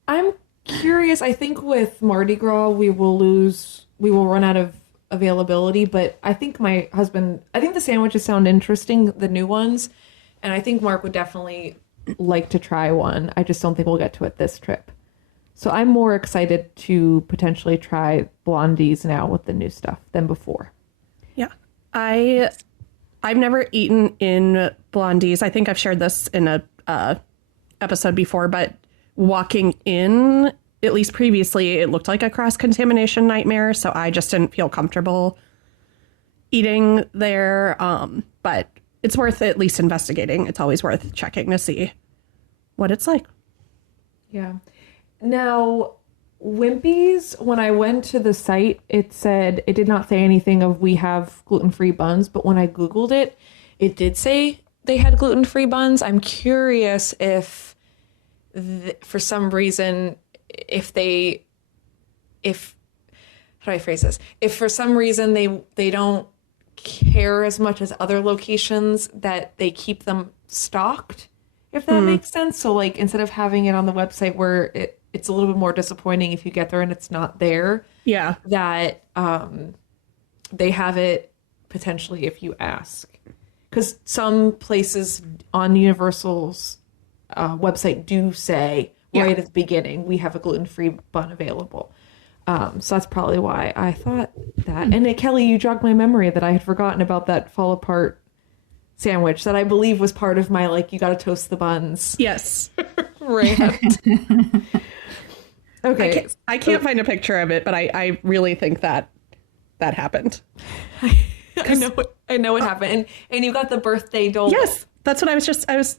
I'm curious. I think with Mardi Gras, we will run out of availability, but I think the sandwiches sound interesting, the new ones. And I think Mark would definitely like to try one. I just don't think we'll get to it this trip. So I'm more excited to potentially try blondies now with the new stuff than before. Yeah. I've never eaten in blondies. I think I've shared this in a episode before, but walking in, at least previously, it looked like a cross-contamination nightmare, so I just didn't feel comfortable eating there. But it's worth at least investigating. It's always worth checking to see what it's like. Yeah. Now, Wimpy's, when I went to the site, it did not say anything of we have gluten-free buns, but when I Googled it, it did say they had gluten-free buns. I'm curious if for some reason, how do I phrase this? If for some reason they don't care as much as other locations, that they keep them stocked, if that makes sense. So like, instead of having it on the website where it's a little bit more disappointing if you get there and it's not there. Yeah. That they have it potentially if you ask. Because some places on Universal's website do say right at the beginning, we have a gluten-free bun available. So that's probably why I thought that. And Kelly, you jogged my memory that I had forgotten about that fall apart sandwich that I believe was part of my, like, you got to toast the buns. Yes. Right. Okay. I can't find a picture of it, but I really think that happened. I know what happened. And you got the birthday Dole. Yes. That's what I was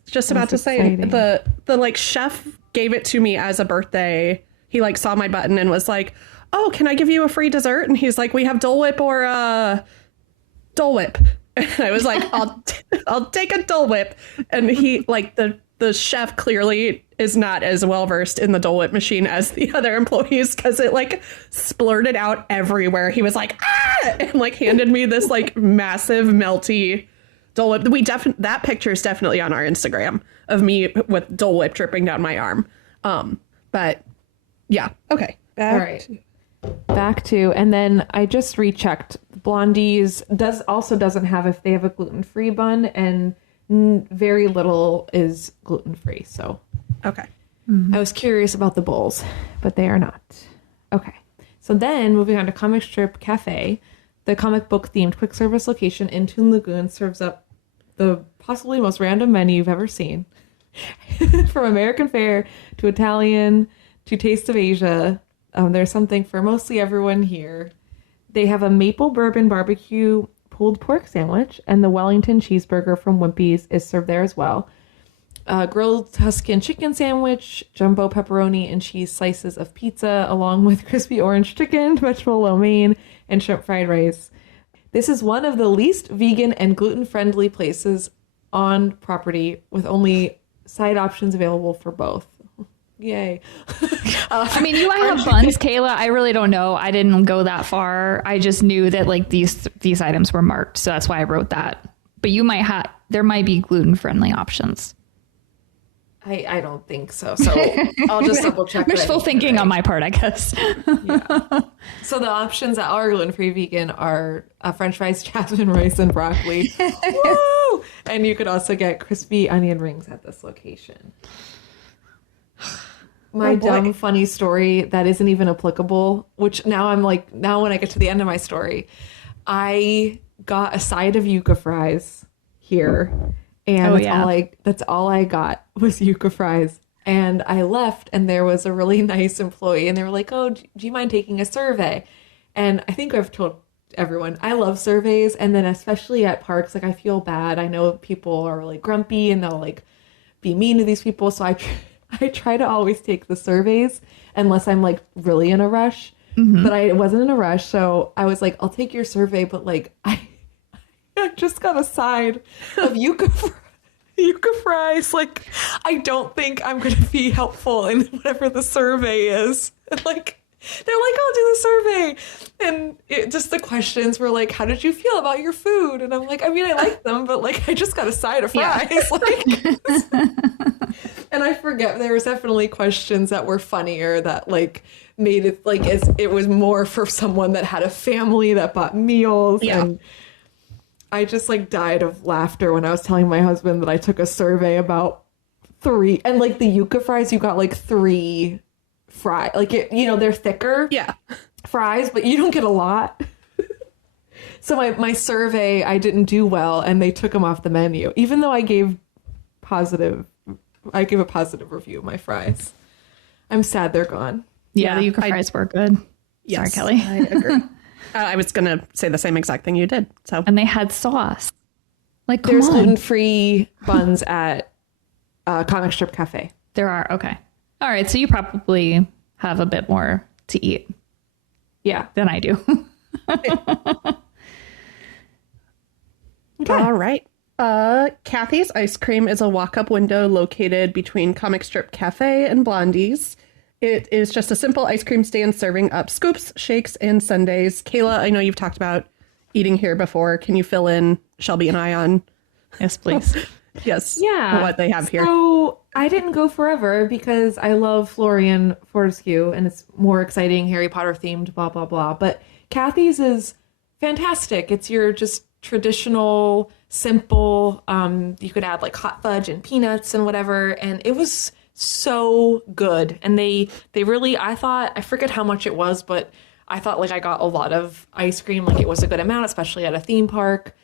just about to say. The like chef gave it to me as a birthday. He like saw my button and was like, "Oh, can I give you a free dessert?" And he's like, "We have Dole Whip or Dole Whip." And I was like, I'll take a Dole Whip. And he like the chef clearly is not as well versed in the Dole Whip machine as the other employees, because it like splurted out everywhere. He was like, "Ah!" and like handed me this like massive melty Dole Whip. That picture is definitely on our Instagram of me with Dole Whip dripping down my arm. But yeah, okay. Back to, and then I just rechecked. Blondie's doesn't have if they have a gluten-free bun, and very little is gluten-free. So okay. I was curious about the bowls, but they are not. Okay. So then moving on to Comic Strip Cafe, the comic book themed quick service location in Toon Lagoon serves up the possibly most random menu you've ever seen. From American fare to Italian to Taste of Asia. There's something for mostly everyone here. They have a maple bourbon barbecue pulled pork sandwich, and the Wellington cheeseburger from Wimpy's is served there as well. Grilled Tuscan chicken sandwich, jumbo pepperoni and cheese slices of pizza, along with crispy orange chicken, vegetable lo mein, and shrimp fried rice. This is one of the least vegan and gluten-friendly places on property, with only side options available for both. Yay. I mean, you might have buns, Kayla. I really don't know. I didn't go that far. I just knew that like these items were marked, so that's why I wrote that. But there might be gluten-friendly options. I don't think so. So I'll just double check. Wishful thinking on my part, I guess. Yeah. So the options that are gluten-free vegan are French fries, jasmine rice, and broccoli. Woo! And you could also get crispy onion rings at this location. My dumb, funny story that isn't even applicable, which now when I get to the end of my story, I got a side of yucca fries here. And that's all I got was yucca fries. And I left, and there was a really nice employee, and they were like, "Oh, do you mind taking a survey?" And I think I've told everyone, I love surveys. And then especially at parks, like I feel bad. I know people are really grumpy and they'll like be mean to these people. So I try to always take the surveys unless I'm like really in a rush, but I wasn't in a rush. So I was like, I'll take your survey, but like, I just got a side of yucca fries. Like, I don't think I'm going to be helpful in whatever the survey is. Like, They're like, I'll do the survey. And just the questions were like, how did you feel about your food? And I'm like, I mean, I like them, but like, I just got a side of fries. Yeah. Like, and I forget, there was definitely questions that were funnier that like made it like it was more for someone that had a family that bought meals. Yeah. And I just like died of laughter when I was telling my husband that I took a survey about 3, and like the yuca fries, you got like 3 fry, like they're thicker fries, but you don't get a lot. So my survey, I didn't do well, and they took them off the menu, even though I gave a positive review of my fries. I'm sad they're gone. Yeah, the yuca fries were good. Yes, sorry, Kelly. I agree. I was gonna say the same exact thing you did. So, and they had sauce. Like, there's gluten-free buns at Comic Strip Cafe. There are. Okay. All right, so you probably have a bit more to eat. Yeah. Than I do. Okay. All right. Kathy's Ice Cream is a walk-up window located between Comic Strip Cafe and Blondie's. It is just a simple ice cream stand serving up scoops, shakes, and sundaes. Kayla, I know you've talked about eating here before. Can you fill in Shelby and I on? Yes, please. Yes. Yeah. What they have here. So I didn't go forever because I love Florian Fortescue and it's more exciting, Harry Potter themed, blah, blah, blah. But Kathy's is fantastic. It's your just traditional, simple, you could add like hot fudge and peanuts and whatever. And it was so good. And they really, I forget how much it was, but I thought like I got a lot of ice cream. Like it was a good amount, especially at a theme park.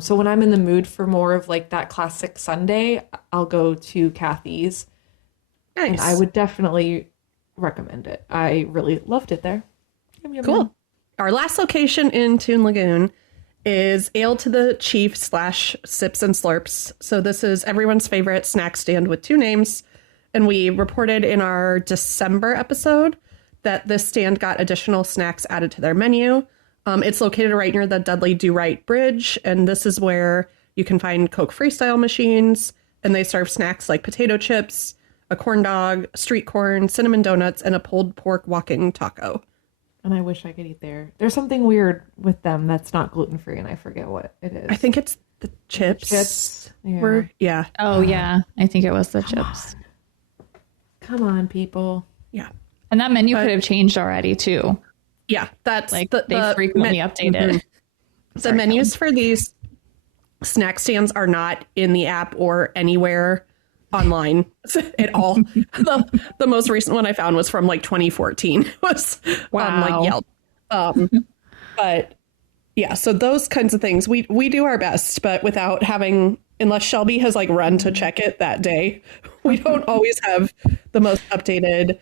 So when I'm in the mood for more of like that classic sundae, I'll go to Kathy's. Nice. And I would definitely recommend it. I really loved it there. Yum, yum, cool. yum. Our last location in Toon Lagoon is Ale to the Chief / Sips and Slurps. So this is everyone's favorite snack stand with 2 names. And we reported in our December episode that this stand got additional snacks added to their menu. It's located right near the Dudley Do Right Bridge, and this is where you can find Coke Freestyle machines, and they serve snacks like potato chips, a corn dog, street corn, cinnamon donuts, and a pulled pork walking taco. And I wish I could eat there. There's something weird with them that's not gluten-free, and I forget what it is. I think it's the chips. Yeah. Oh, yeah. I think it was the chips. Come on, people. Yeah. And that menu could have changed already, too. Yeah, that's like they frequently update it. Mm-hmm. The menus for these snack stands are not in the app or anywhere online at all. The most recent one I found was from like 2014. Was on like Yelp. But yeah, so those kinds of things we do our best, but without having, unless Shelby has like run to check it that day, we don't always have the most updated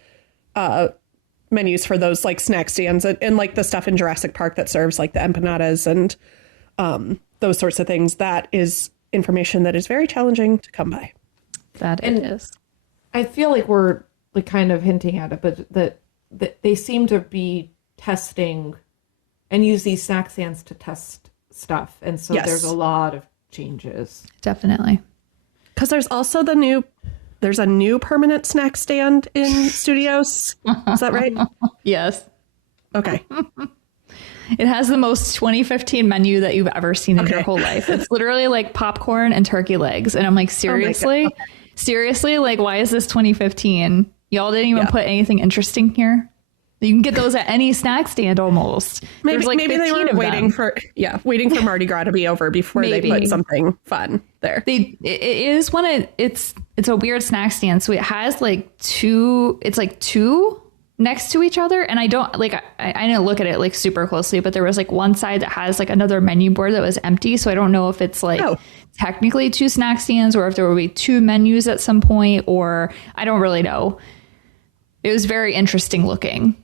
menus for those like snack stands and like the stuff in Jurassic Park that serves like the empanadas and those sorts of things. That is information that is very challenging to come by. That it is. I feel like we're like kind of hinting at it, but that they seem to be testing and use these snack stands to test stuff. And so there's a lot of changes. Definitely. Because there's also there's a new permanent snack stand in Studios. Is that right? Yes. Okay. It has the most 2015 menu that you've ever seen in your whole life. It's literally like popcorn and turkey legs. And I'm like, seriously? Seriously? Like, why is this 2015? Y'all didn't even put anything interesting here? You can get those at any snack stand almost. Maybe they were waiting for Mardi Gras to be over before they put something fun there. It's a weird snack stand. So it has like two next to each other. And I don't like, I didn't look at it like super closely, but there was like one side that has like another menu board that was empty. So I don't know if it's like technically 2 snack stands or if there will be 2 menus at some point, or I don't really know. It was very interesting looking.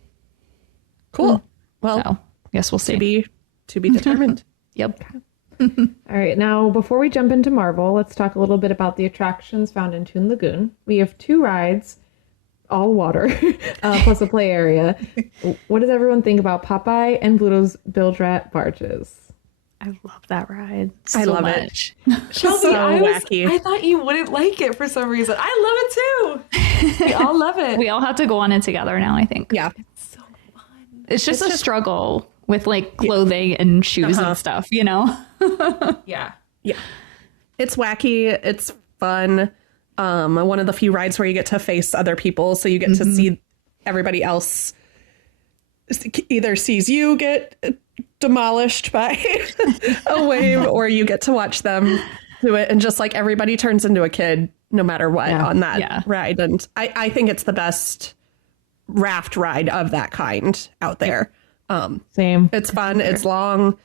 Cool. Well, so, guess we'll see. To be determined. Yep. All right. Now, before we jump into Marvel, let's talk a little bit about the attractions found in Toon Lagoon. We have 2 rides, all water, plus a play area. What does everyone think about Popeye and Bluto's Bilge Rat barges? I love that ride. I love much. Shelby, so wacky. I thought you wouldn't like it for some reason. I love it too. We all love it. We all have to go on it together now, I think. Yeah. It's so It's just a struggle with like clothing and shoes and stuff, you know? Yeah. Yeah. It's wacky. It's fun. One of the few rides where you get to face other people. So you get to see everybody else either sees you get demolished by a wave, or you get to watch them do it. And just like everybody turns into a kid no matter what on that ride. And I think it's the best raft ride of that kind out there. Same. It's fun. It's long.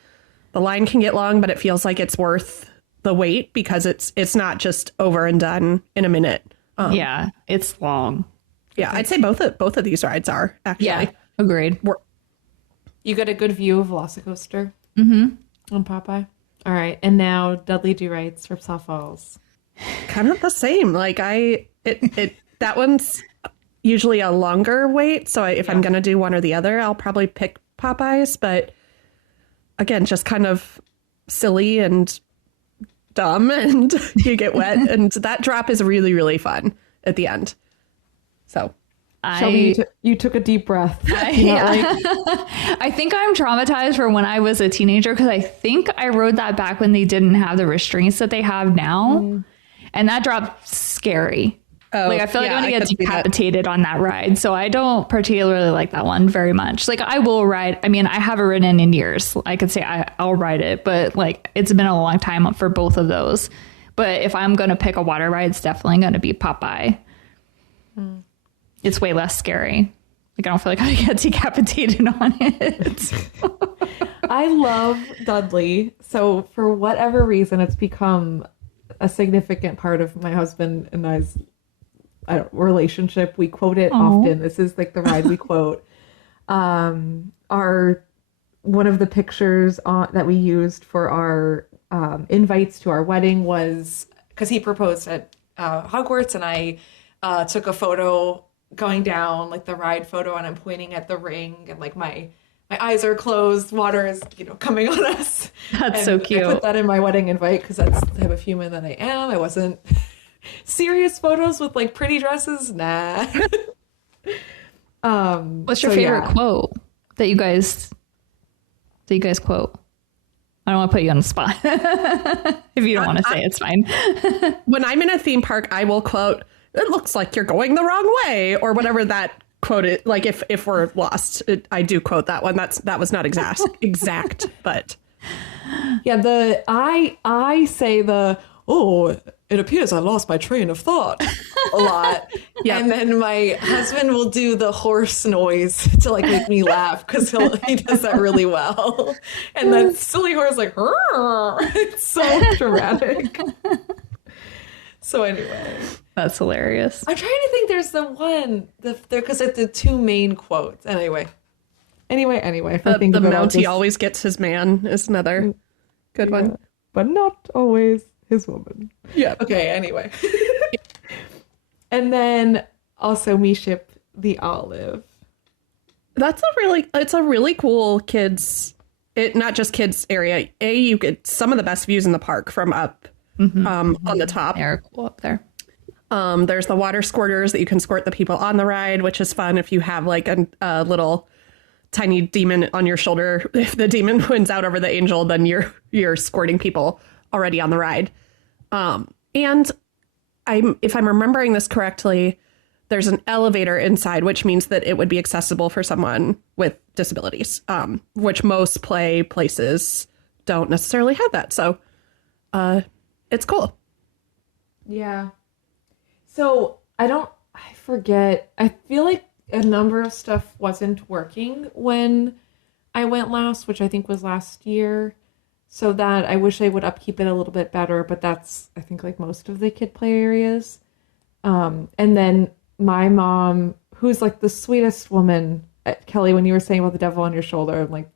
The line can get long, but it feels like it's worth the wait because it's not just over and done in a minute. Yeah, it's long. Yeah, I'd say both of these rides are actually. Yeah, agreed. You get a good view of Velocicoaster on Popeye. All right, and now Dudley Do Rights for South Falls. Kind of the same. Like that one's usually a longer wait. So if I'm going to do one or the other, I'll probably pick Popeyes. But again, just kind of silly and dumb, and you get wet. And that drop is really, really fun at the end. So Shelby, you took a deep breath. I think I'm traumatized for when I was a teenager because I think I rode that back when they didn't have the restraints that they have now. And that drop's scary. Oh, like I feel like I'm going to get decapitated on that ride. So I don't particularly like that one very much. Like I will ride. I mean, I haven't ridden in years. I could say I'll ride it, but like it's been a long time for both of those. But if I'm going to pick a water ride, it's definitely going to be Popeye. It's way less scary. Like I don't feel like I get decapitated on it. I love Dudley. So for whatever reason, it's become a significant part of my husband and I's relationship. We quote it often. This is like the ride we quote. Our one of the pictures that we used for our invites to our wedding was because he proposed at Hogwarts, and I took a photo going down like the ride photo, and I'm pointing at the ring, and like my eyes are closed, water is coming on us. That's so cute. I put that in my wedding invite because that's the type of human that I am. I wasn't serious photos with like pretty dresses. Nah. What's your favorite quote that you guys quote? I don't want to put you on the spot. If you don't want to say, it's fine. When I'm in a theme park, I will quote, "It looks like you're going the wrong way," or whatever that quote is. Like if we're lost, I do quote that one. That was not exact, but yeah. I say it appears I lost my train of thought a lot. Yeah. And then my husband will do the horse noise to like make me laugh because he does that really well. And that silly horse like, it's so dramatic. So anyway. That's hilarious. I'm trying to think there's the one, because it's the two main quotes. Anyway. If I think the Mountie always gets his man is another good one. But not always his woman. Yeah. Okay, anyway. And then also me ship the Olive. That's a really cool kids, not just kids area. You get some of the best views in the park from up on the top. They're cool up there. There's the water squirters that you can squirt the people on the ride, which is fun if you have like a little tiny demon on your shoulder. If the demon wins out over the angel, then you're squirting people already on the ride. And if I'm remembering this correctly, there's an elevator inside, which means that it would be accessible for someone with disabilities, which most places don't necessarily have that. So it's cool. Yeah. So I forget. I feel like a number of stuff wasn't working when I went last, which I think was last year. So that I wish I would upkeep it a little bit better, but that's, I think, like most of the kid play areas. And then my mom, who's like the sweetest woman, Kelly, when you were saying about the devil on your shoulder, I'm like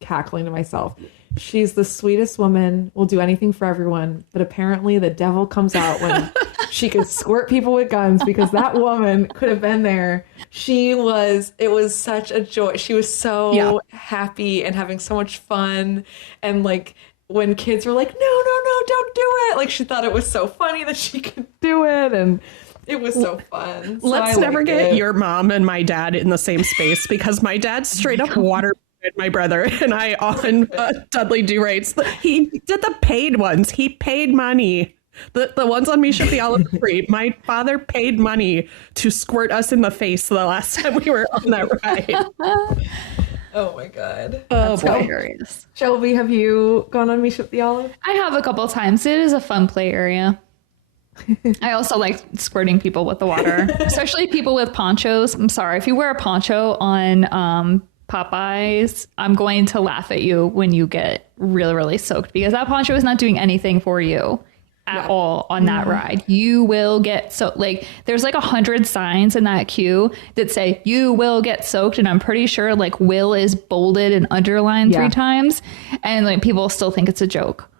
cackling to myself. She's the sweetest woman, will do anything for everyone, but apparently the devil comes out when she could squirt people with guns, because that woman could have been there. It was such a joy. She was so happy and having so much fun. And like when kids were like, no, don't do it. Like she thought it was so funny that she could do it. And It was so fun. Let's never get your mom and my dad in the same space, because my dad straight up water my brother and I on Dudley Do Rights. He did the paid ones. He paid money. The ones on Me Ship the Olive Tree. My father paid money to squirt us in the face the last time we were on that ride. Oh my god. Oh, boy. Hilarious. Shelby, have you gone on Me Ship the Olive? I have a couple times. It is a fun play area. I also like squirting people with the water, especially people with ponchos. I'm sorry, if you wear a poncho on Popeyes, I'm going to laugh at you when you get really, really soaked, because that poncho is not doing anything for you at all on that ride. You will get soaked. Like, there's like 100 signs in that queue that say you will get soaked, and I'm pretty sure like will is bolded and underlined 3 times, and like people still think it's a joke.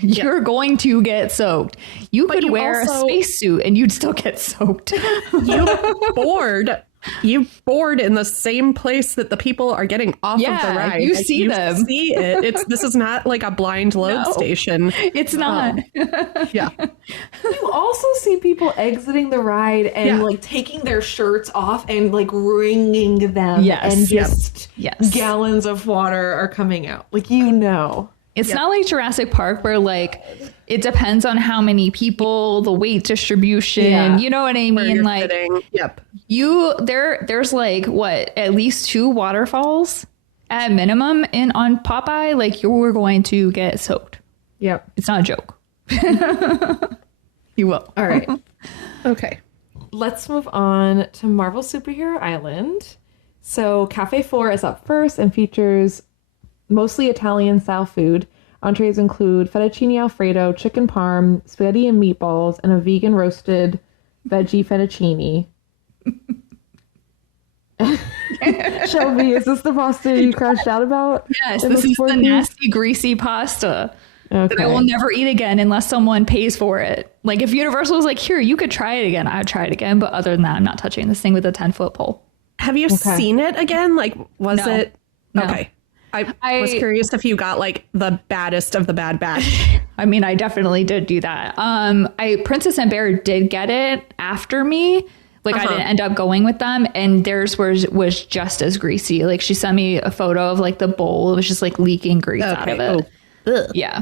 You're going to get soaked. You could wear a spacesuit and you'd still get soaked. You board in the same place that the people are getting off of the ride. You see them. See it. This is not like a blind load station. It's not. Yeah. You also see people exiting the ride and like taking their shirts off and like wringing them. Yes. And just gallons of water are coming out. Like, It's not like Jurassic Park where like it depends on how many people, the weight distribution, you know what I mean? Like sitting. There's like at least 2 waterfalls at minimum on Popeye. Like, you're going to get soaked. Yep. It's not a joke. You will. All right. Okay. Let's move on to Marvel Superhero Island. So Cafe 4 is up first and features mostly Italian-style food. Entrees include fettuccine alfredo, chicken parm, spaghetti and meatballs, and a vegan roasted veggie fettuccine. Shelby, is this the pasta you crashed out about? Yes, this is the nasty, greasy pasta that I will never eat again unless someone pays for it. Like, if Universal was like, here, you could try it again, I'd try it again. But other than that, I'm not touching this thing with a 10-foot pole. Have you seen it again? Like, was it? No. Okay. I was curious if you got like the baddest of the bad batch. I mean, I definitely did do that. Princess and Bear did get it after me. Like, I didn't end up going with them, and theirs was just as greasy. Like, she sent me a photo of like the bowl. It was just like leaking grease out of it. Yeah.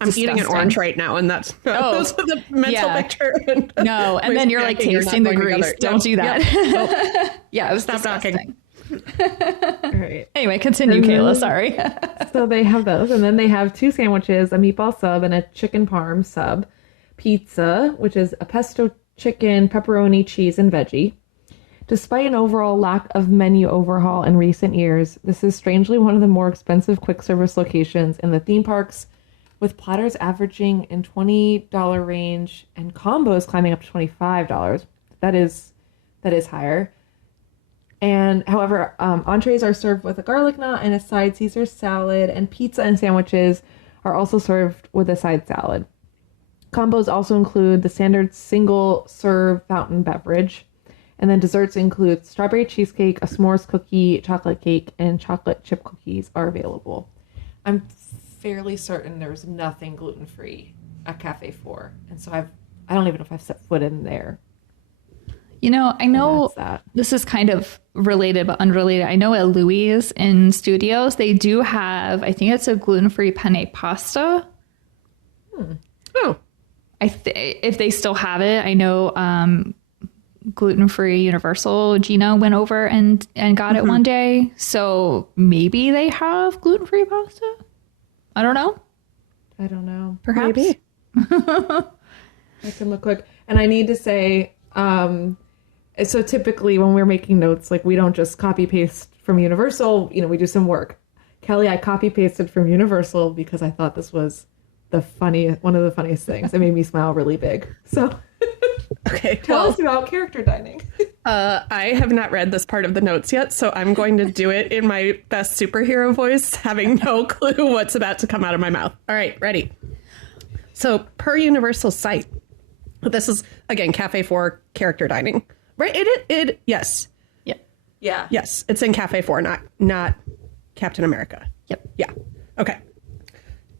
I'm eating an orange right now, and that's the mental picture. No, and then you're like tasting the grease. Don't do that. Yeah, it was Stop disgusting. All right. Anyway, continue, Kayla. Sorry. So they have those, and then they have 2 sandwiches, a meatball sub and a chicken parm sub. Pizza, which is a pesto chicken, pepperoni, cheese, and veggie. Despite an overall lack of menu overhaul in recent years, this is strangely one of the more expensive quick service locations in the theme parks, with platters averaging in $20 range and combos climbing up to $25. That is higher. And however, entrees are served with a garlic knot and a side Caesar salad, and pizza and sandwiches are also served with a side salad. Combos also include the standard single serve fountain beverage, and then desserts include strawberry cheesecake, a s'mores cookie, chocolate cake, and chocolate chip cookies are available. I'm fairly certain there's nothing gluten-free at Cafe 4, and so I don't even know if I've set foot in there. You know, I know this is kind of related but unrelated. I know at Louis in Studios, they do have, I think it's a gluten-free penne pasta. Oh. If they still have it, I know gluten-free Universal, Gina went over and got it one day. So maybe they have gluten-free pasta? I don't know. Perhaps. Maybe. I can look quick. And I need to say, so typically when we're making notes, like, we don't just copy paste from Universal, we do some work. Kelly, I copy pasted from Universal because I thought this was one of the funniest things. It made me smile really big. So tell us about character dining. I have not read this part of the notes yet, so I'm going to do it in my best superhero voice, having no clue what's about to come out of my mouth. All right, ready. So per Universal site, this is, again, Cafe 4 character dining. Right? Yes. Yep. Yeah. Yes, it's in Cafe 4, not Captain America. Yep. Yeah. Okay.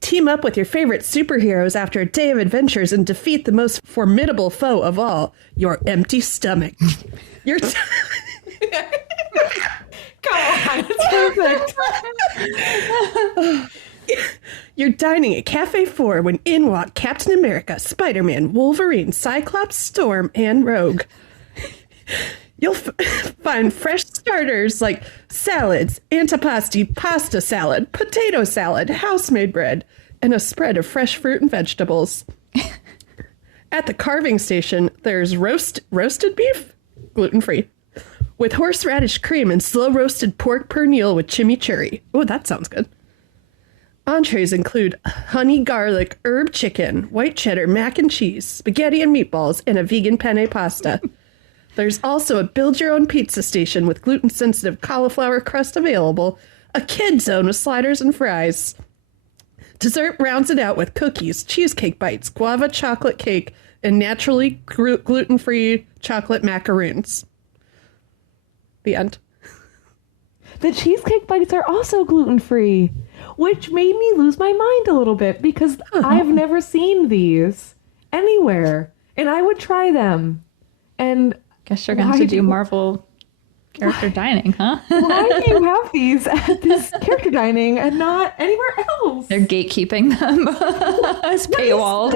Team up with your favorite superheroes after a day of adventures and defeat the most formidable foe of all, your empty stomach. Your Come on, it's perfect. You're dining at Cafe 4 when in walk Captain America, Spider-Man, Wolverine, Cyclops, Storm, and Rogue. You'll find fresh starters like salads, antipasti, pasta salad, potato salad, house-made bread, and a spread of fresh fruit and vegetables. At the carving station, there's roasted beef, gluten-free, with horseradish cream and slow-roasted pork pernil with chimichurri. Oh, that sounds good. Entrees include honey garlic herb chicken, white cheddar mac and cheese, spaghetti and meatballs, and a vegan penne pasta. There's also a build-your-own pizza station with gluten-sensitive cauliflower crust available, a kid zone with sliders and fries. Dessert rounds it out with cookies, cheesecake bites, guava chocolate cake, and naturally gluten-free chocolate macaroons. The end. The cheesecake bites are also gluten-free, which made me lose my mind a little bit because I've never seen these anywhere, and I would try them. And guess you're going to do Marvel character dining, huh? Why do you have these at this character dining and not anywhere else? They're gatekeeping them. It's paywalled.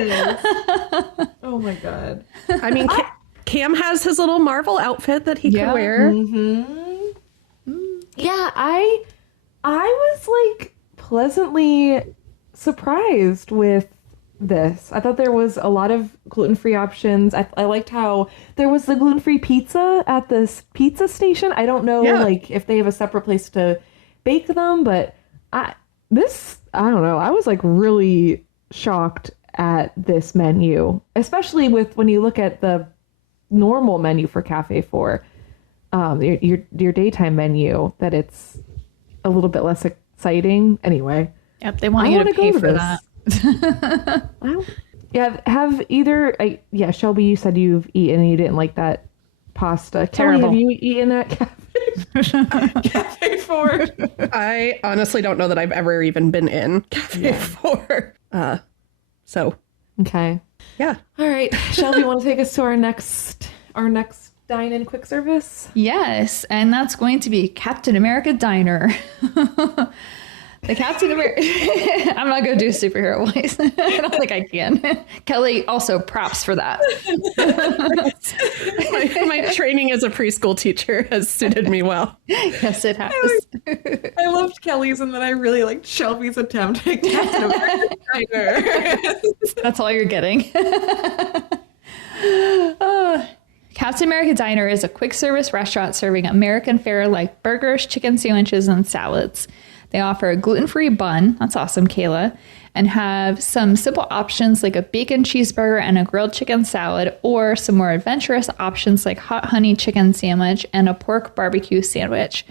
Oh my god. I mean, Cam has his little Marvel outfit that he can wear. Mm-hmm. Yeah, I was like pleasantly surprised with this. I thought there was a lot of gluten-free options. I liked how there was the gluten-free pizza at this pizza station. I don't know like if they have a separate place to bake them, but I don't know. I was like really shocked at this menu, especially with when you look at the normal menu for Cafe 4, your daytime menu, that it's a little bit less exciting. Anyway. Yep, they want you to pay for that. Have either Shelby, you said you've eaten, you didn't like that pasta. Terrible. Kelly, have you eaten at Cafe 4? I honestly don't know that I've ever even been in Cafe 4. So okay. Yeah. All right. Shelby, want to take us to our next dine-in quick service? Yes, and that's going to be Captain America Diner. The Captain America... I'm not going to do a superhero voice. I don't think I can. Kelly, also props for that. my training as a preschool teacher has suited me well. Yes, it has. I loved Kelly's, and then I really liked Shelby's attempt at Captain America Diner. That's all you're getting. Captain America Diner is a quick service restaurant serving American fare like burgers, chicken sandwiches, and salads. They offer a gluten-free bun, that's awesome, Kayla, and have some simple options like a bacon cheeseburger and a grilled chicken salad, or some more adventurous options like hot honey chicken sandwich and a pork barbecue sandwich.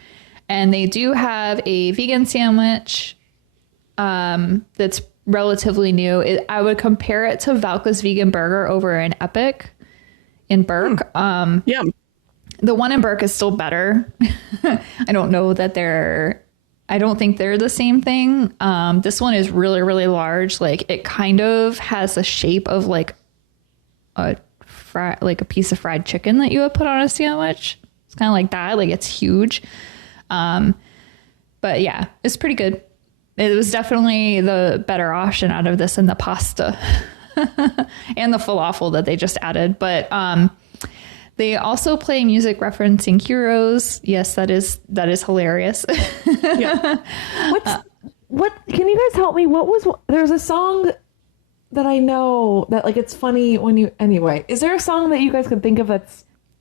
And they do have a vegan sandwich that's relatively new. I would compare it to Valka's vegan burger over in Epic in Burke. Yeah. The one in Burke is still better. I don't know that I don't think they're the same thing. This one is really, really large. Like, it kind of has the shape of like a piece of fried chicken that you would put on a sandwich. It's kind of like that. Like, it's huge. But yeah, it's pretty good. It was definitely the better option out of this and the pasta and the falafel that they just added. But they also play music referencing heroes. Yes, that is hilarious. Yeah. What can you guys help me? There's a song that I know that like it's funny when you is there a song that you guys can think of that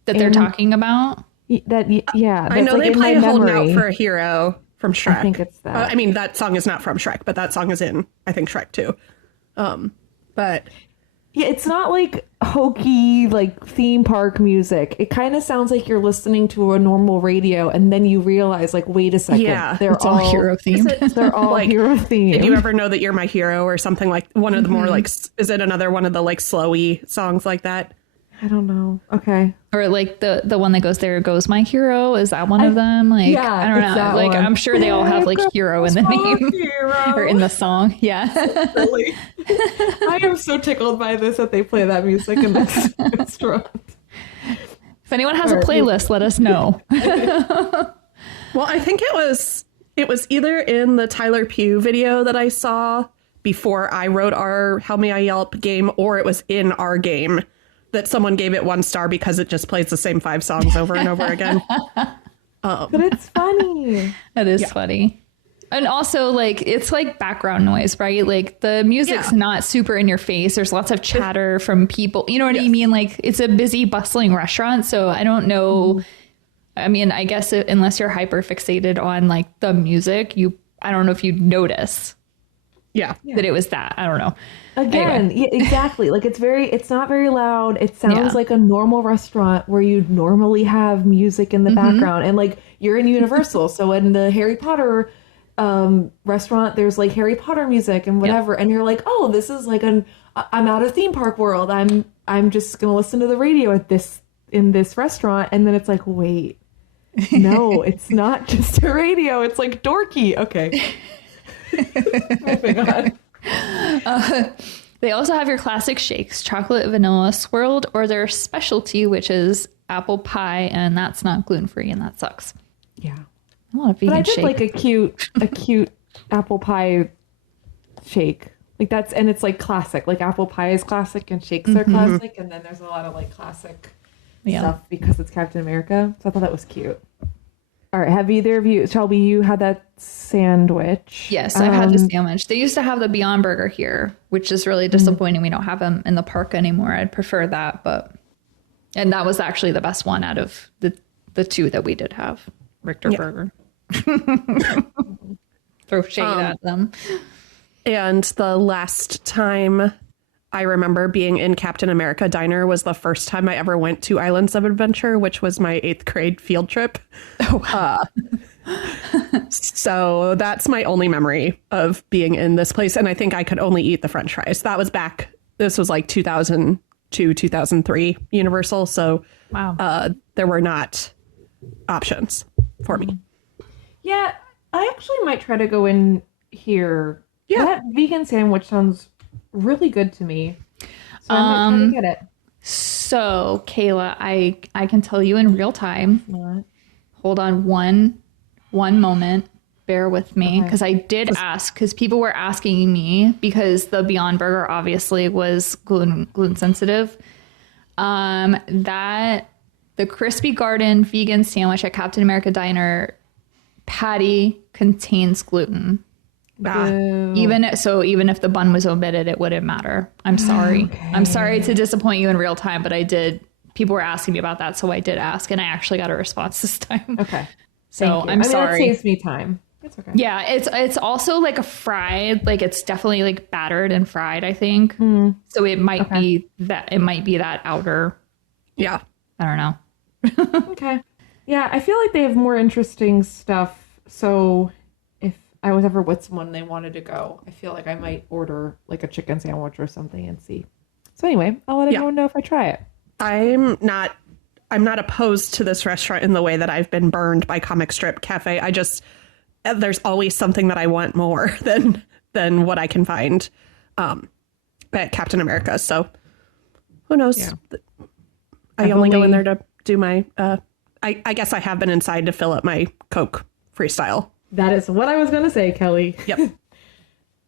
they're talking about? I know they play Holding Out for a Hero from Shrek. I think it's that. I mean, that song is not from Shrek, but that song is in, I think, Shrek too. But yeah, it's not like hokey, like theme park music. It kind of sounds like you're listening to a normal radio, and then you realize, like, wait a second, it's all hero themed. They're all like, hero themed. Did you ever know that you're my hero or something like one of the more like? Is it another one of the like slowy songs like that? I don't know. Okay. Or like the one that goes, there goes my hero. Is that one of them? Like, yeah, I don't know. Like, one. I'm sure they all have like hero in the name or in the song. Yeah. Really. I am so tickled by this that they play that music in this restaurant. If anyone has a playlist, let us know. Well, I think it was either in the Tyler Pugh video that I saw before I wrote our How May I Yelp game, or it was in our game that someone gave it 1 star because it just plays the same 5 songs over and over again. But it's funny. That is funny. And also, like, it's like background noise, right? Like, the music's not super in your face. There's lots of chatter from people. You know what I mean? Like, it's a busy, bustling restaurant. So I don't know. I mean, I guess unless you're hyper fixated on, like, the music, I don't know if you'd notice that it was that. I don't know. Again, yeah, exactly. Like, it's not very loud. It sounds like a normal restaurant where you'd normally have music in the background. And, like, you're in Universal. So in the Harry Potter restaurant, there's like Harry Potter music and whatever. And you're like, oh, this is like I'm out of theme park world. I'm just going to listen to the radio in this restaurant. And then it's like, wait, no, it's not just a radio. It's like dorky. Okay. Moving on. They also have your classic shakes, chocolate, vanilla, swirled, or their specialty, which is apple pie, and that's not gluten-free, and that sucks. Yeah. I want a vegan but I did shake. like a cute apple pie shake. Like and it's like classic. Like apple pie is classic and shakes are classic, and then there's a lot of like classic stuff because it's Captain America. So I thought that was cute. All right, have either of you, Shelby, you had that sandwich? Yes, I've had the sandwich. They used to have the Beyond Burger here, which is really disappointing. We don't have them in the park anymore. I'd prefer that, and that was actually the best one out of the 2 that we did have. Richter Burger. Throw shade at them. And the last time I remember being in Captain America Diner was the first time I ever went to Islands of Adventure, which was my 8th grade field trip. Oh, wow. So that's my only memory of being in this place. And I think I could only eat the French fries. This was like 2002, 2003 Universal. So there were not options for me. Yeah, I actually might try to go in here. Yeah. That vegan sandwich sounds really good to me. So I'm going to try to get it. So, Kayla, I can tell you in real time. What? Hold on one moment. Bear with me. Because I did ask, because people were asking me, because the Beyond Burger obviously was gluten sensitive. The Crispy Garden vegan sandwich at Captain America Diner patty contains gluten. Even if the bun was omitted, it wouldn't matter. I'm sorry. Okay. I'm sorry to disappoint you in real time, but people were asking me about that, so I did ask, and I actually got a response this time. Okay. So I'm sorry. That saves me time. It's okay. Yeah, it's also like a fried, like it's definitely like battered and fried, I think. So it might be that outer. Yeah. I don't know. Okay. Yeah, I feel like they have more interesting stuff. So if I was ever with someone and they wanted to go, I feel like I might order like a chicken sandwich or something and see. So anyway, I'll let everyone know if I try it. I'm not opposed to this restaurant in the way that I've been burned by Comic Strip Cafe. There's always something that I want more than what I can find at Captain America. So who knows? Yeah. I only go in there to do my, I guess I have been inside to fill up my Coke freestyle. That is what I was going to say, Kelly. Yep.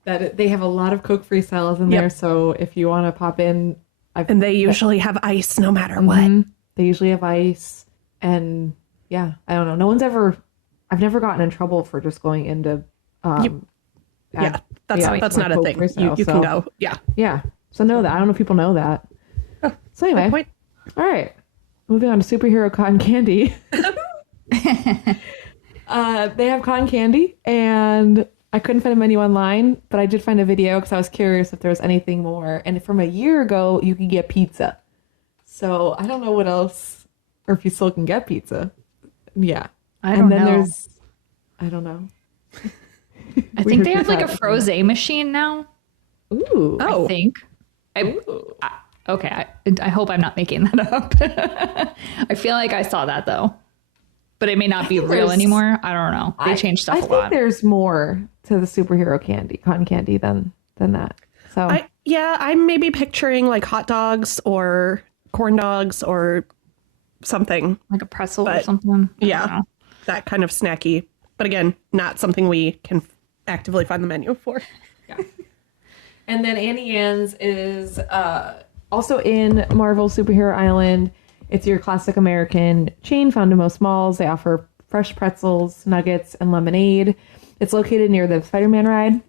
That they have a lot of Coke freestyles in there. So if you want to pop in. And they usually have ice no matter what. They usually have ice. And yeah, I don't know. I've never gotten in trouble for just going into. That's not a thing. You can go. Yeah. Yeah. So know that. I don't know if people know that. Oh, so anyway. All right. Moving on to superhero cotton candy. They have cotton candy, and I couldn't find a menu online, but I did find a video because I was curious if there was anything more. And from a year ago, you could get pizza. So I don't know what else, or if you still can get pizza. Yeah. I don't know. I think they have like a froze machine now. Ooh. I think. Okay, I hope I'm not making that up. I feel like I saw that though, but it may not be real anymore. I don't know. They changed stuff a lot. I think there's more to the superhero candy, cotton candy, than that. So I'm maybe picturing like hot dogs or corn dogs or something like a pretzel or something. Yeah, that kind of snacky. But again, not something we can actively find the menu for. Yeah. And then Annie Ann's is also in Marvel Superhero Island. It's your classic American chain found in most malls. They offer fresh pretzels, nuggets, and lemonade. It's located near the Spider-Man ride.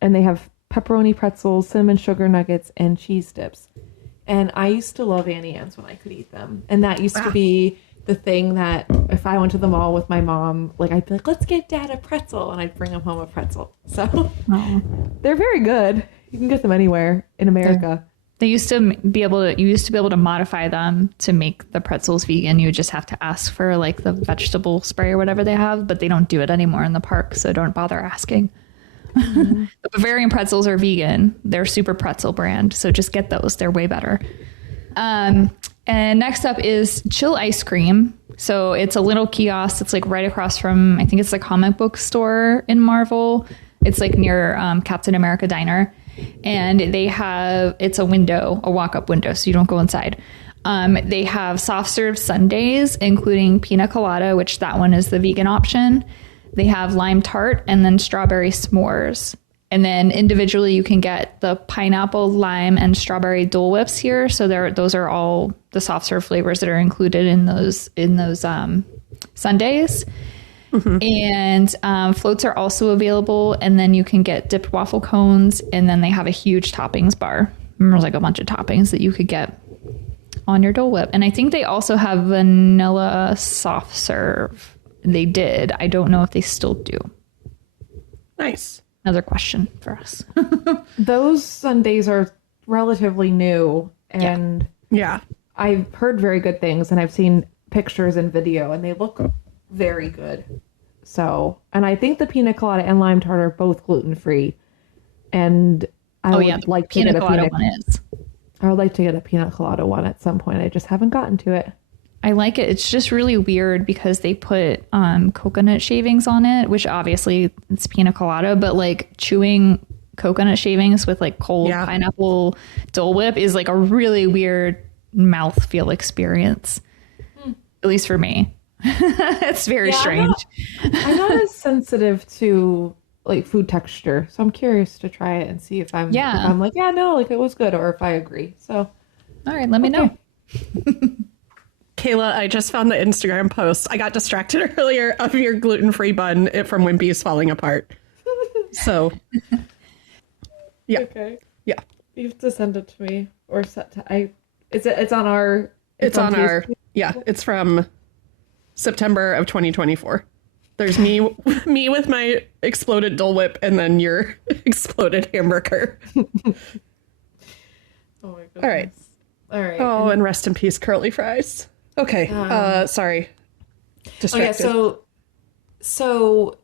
And they have pepperoni pretzels, cinnamon sugar nuggets, and cheese dips. And I used to love Annie Ann's when I could eat them. And that used to be the thing that if I went to the mall with my mom, like I'd be like, let's get Dad a pretzel. And I'd bring him home a pretzel. So they're very good. You can get them anywhere in America. They used to be able to modify them to make the pretzels vegan. You would just have to ask for like the vegetable spray or whatever they have, but they don't do it anymore in the park. So don't bother asking. The Bavarian pretzels are vegan. They're super pretzel brand. So just get those. They're way better. And next up is Chill Ice Cream. So it's a little kiosk. It's like right across from, I think it's the comic book store in Marvel. It's like near Captain America Diner. And it's a window, a walk-up window, so you don't go inside. They have soft serve sundaes, including pina colada, which that one is the vegan option. They have lime tart and then strawberry s'mores. And then individually you can get the pineapple, lime, and strawberry Dole Whips here. So those are all the soft serve flavors that are included in those sundaes. Mm-hmm. And floats are also available. And then you can get dipped waffle cones. And then they have a huge toppings bar. There's like a bunch of toppings that you could get on your Dole Whip. And I think they also have vanilla soft serve. They did. I don't know if they still do. Nice. Another question for us. Those sundaes are relatively new. And yeah, I've heard very good things. And I've seen pictures and video. And they look very good. So, and I think the pina colada and lime tart are both gluten-free. And I would like to get a pina one is. I would like to get a pina colada one at some point. I just haven't gotten to it. I like it. It's just really weird because they put coconut shavings on it, which obviously it's pina colada, but like chewing coconut shavings with like cold pineapple Dole Whip is like a really weird mouthfeel experience. At least for me. It's very strange. I'm not as sensitive to like food texture, so I'm curious to try it and see if I'm like, like it was good, or if I agree. So all right, let me know. Kayla, I just found the Instagram post. I got distracted earlier of your gluten-free bun from Wimpy's falling apart. So, yeah. Okay. Yeah. You have to send it to me or set to it's on our it's on our it's from September of 2024. There's me with my exploded Dole Whip and then your exploded hamburger. Oh my goodness. All right. Oh, and rest in peace, curly fries. Okay. Sorry. Distracted. So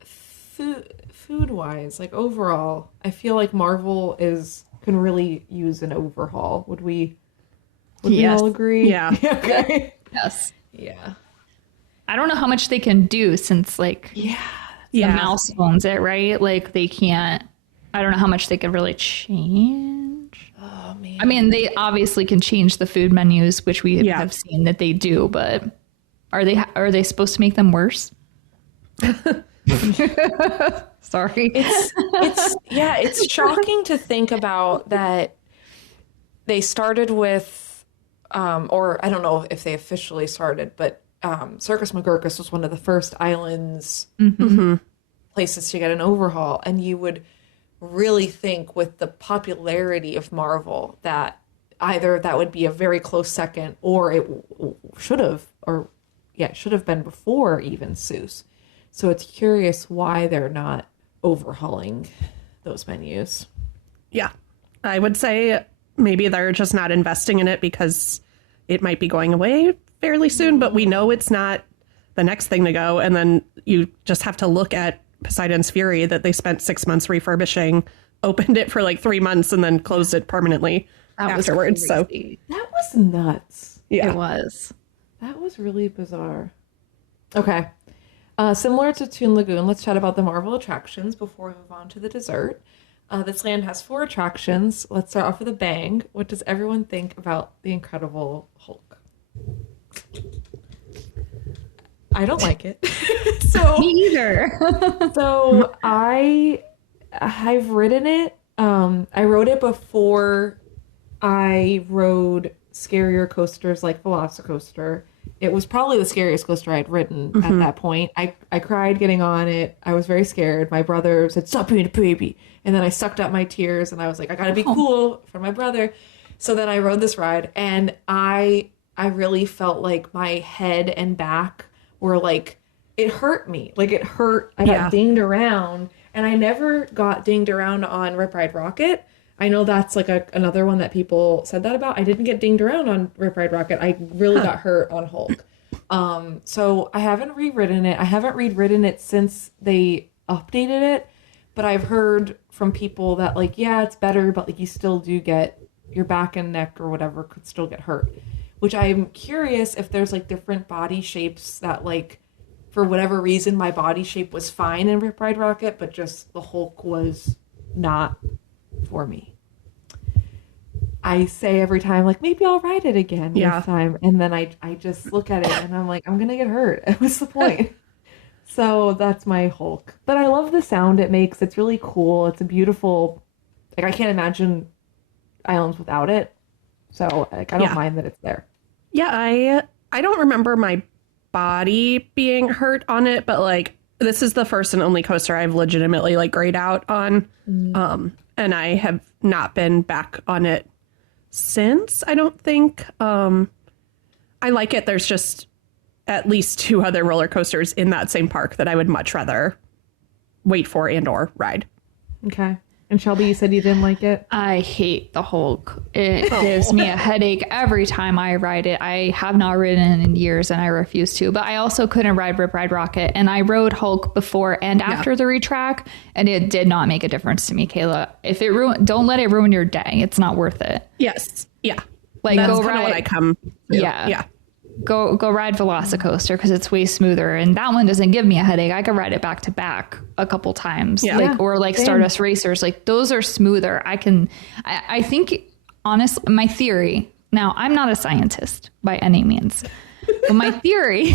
food wise, like overall, I feel like Marvel can really use an overhaul. Would we all agree? Yeah. Okay. Yes. Yeah. I don't know how much they can do since the mouse owns it, right? Like they can't. I don't know how much they could really change. Oh man. I mean, they obviously can change the food menus, which we have seen that they do, but are they supposed to make them worse? Sorry. It's shocking to think about that they started with or I don't know if they officially started, but Circus McGurkus was one of the first islands places to get an overhaul, and you would really think with the popularity of Marvel that either that would be a very close second, or it should have been before even Seuss. So it's curious why they're not overhauling those menus. Yeah, I would say maybe they're just not investing in it because it might be going away fairly soon, but we know it's not the next thing to go. And then you just have to look at Poseidon's Fury that they spent 6 months refurbishing, opened it for like 3 months and then closed it permanently. afterwards. So that was nuts. Yeah, it was. That was really bizarre. Okay. Similar to Toon Lagoon, let's chat about the Marvel attractions before we move on to the dessert. This land has 4 attractions. Let's start off with a bang. What does everyone think about the Incredible Hulk? I don't like it. Me either. So I've ridden it. I rode it before I rode scarier coasters like Velocicoaster. It was probably the scariest coaster I'd ridden at that point. I cried getting on it. I was very scared. My brother said, "Stop being a baby." And then I sucked up my tears and I was like, I gotta be cool for my brother. So then I rode this ride and I really felt like my head and back were like, it hurt me. Like it hurt. I got dinged around, and I never got dinged around on Rip Ride Rocket. I know that's like another one that people said that about. I didn't get dinged around on Rip Ride Rocket. I really got hurt on Hulk. So I haven't reridden it. I haven't reridden it since they updated it, but I've heard from people that like, yeah, it's better, but like you still do get your back and neck or whatever could still get hurt, which I'm curious if there's like different body shapes that like, for whatever reason, my body shape was fine in Rip Ride Rocket, but just the Hulk was not for me. I say every time, like, maybe I'll ride it again this time. And then I just look at it and I'm like, I'm going to get hurt. What's the point? So that's my Hulk. But I love the sound it makes. It's really cool. It's a beautiful, like, I can't imagine islands without it. So like, I don't mind that it's there. Yeah, I don't remember my body being hurt on it, but like, this is the first and only coaster I've legitimately like grayed out on. And I have not been back on it since, I don't think. I like it. There's just at least 2 other roller coasters in that same park that I would much rather wait for and or ride. Okay. And Shelby, you said you didn't like it? I hate the Hulk. It gives me a headache every time I ride it. I have not ridden in years and I refuse to. But I also couldn't ride Rip Ride Rocket. And I rode Hulk before and after the retrack. And it did not make a difference to me, Kayla. If it don't let it ruin your day. It's not worth it. Yes. Yeah. Like, that's go kind of what I come to. Yeah. Go ride Velocicoaster because it's way smoother, and that one doesn't give me a headache. I could ride it back to back a couple times, or Stardust Racers. Like those are smoother. I think honestly, my theory. Now, I'm not a scientist by any means, but my theory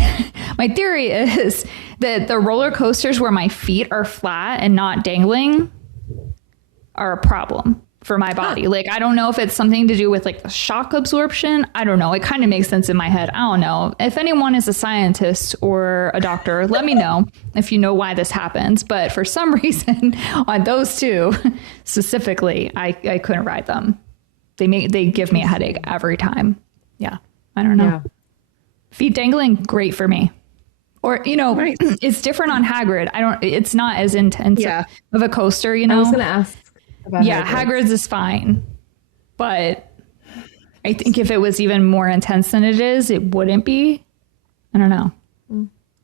is that the roller coasters where my feet are flat and not dangling are a problem for my body. Like, I don't know if it's something to do with like the shock absorption. I don't know. It kind of makes sense in my head. I don't know. If anyone is a scientist or a doctor, let me know if you know why this happens. But for some reason on those 2 specifically, I couldn't ride them. They give me a headache every time. Yeah. I don't know. Yeah. Feet dangling, great for me. Or, right. It's different on Hagrid. It's not as intense of a coaster, I was going to ask. Hagrid's is fine, but I think if it was even more intense than it is, it wouldn't be. I don't know,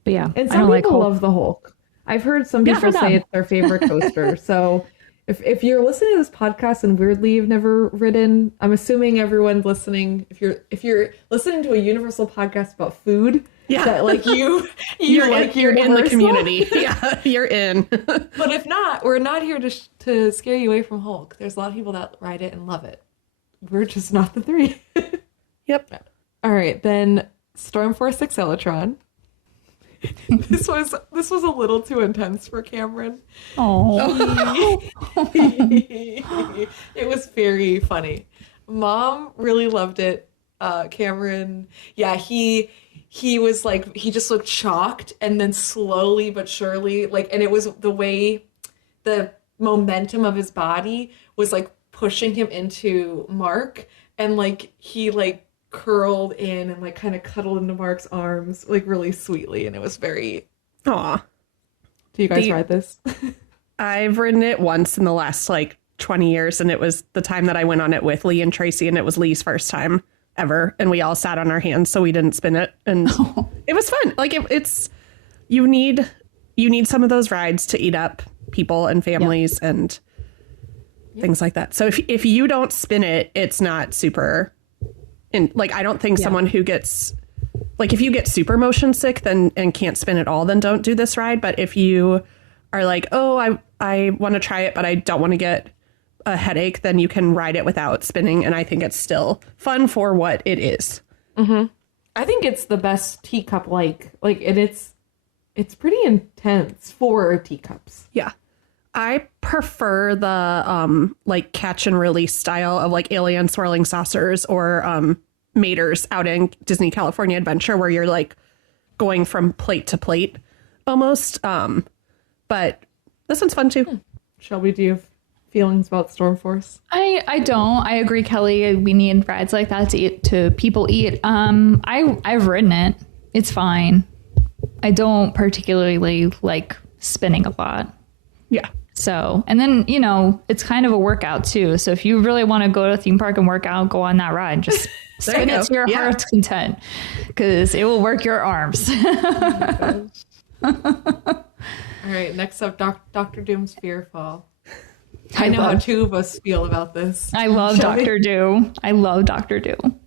but yeah, and some people love the Hulk. I've heard some people say it's their favorite coaster. So if you're listening to this podcast and weirdly you've never ridden, I'm assuming everyone's listening. If you're listening to a Universal podcast about food. Yeah, that like you're in the community. Yeah, you're in. But if not, we're not here to scare you away from Hulk. There's a lot of people that ride it and love it. We're just not the 3. Yep. All right, then Stormforce Acceleron. This was a little too intense for Cameron. Oh. It was very funny. Mom really loved it. Cameron, he was like, he just looked shocked, and then slowly but surely, like, and it was the way the momentum of his body was like pushing him into Mark, and like he like curled in and like kind of cuddled into Mark's arms like really sweetly, and it was very. Aw. Do you guys ride this? I've ridden it once in the last like 20 years, and it was the time that I went on it with Lee and Tracy, and it was Lee's first time ever, and we all sat on our hands so we didn't spin it, and it was fun. Like it's you need some of those rides to eat up people and families, and things like that. So if you don't spin it, it's not super. And like, I don't think someone who gets like, if you get super motion sick then and can't spin at all, then don't do this ride. But if you are like, oh, I want to try it, but I don't want to get a headache, then you can ride it without spinning. And I think it's still fun for what it is. Mm-hmm. I think it's the best teacup it's pretty intense for teacups. Yeah. I prefer the like catch and release style of like alien swirling saucers or maters out in Disney California Adventure, where you're like going from plate to plate almost. But this one's fun too. Shelby, do you have feelings about Storm Force? I don't. I agree, Kelly. We need rides like that to people eat. I've ridden it. It's fine. I don't particularly like spinning a lot. Yeah. So, and then, you know, it's kind of a workout too. So if you really want to go to a theme park and work out, go on that ride. Just spin it to your heart's content, because it will work your arms. All right, next up, Dr. Doom's Fearfall. I know how two of us feel about this. I love Dr. Doom. I love Dr. Doom.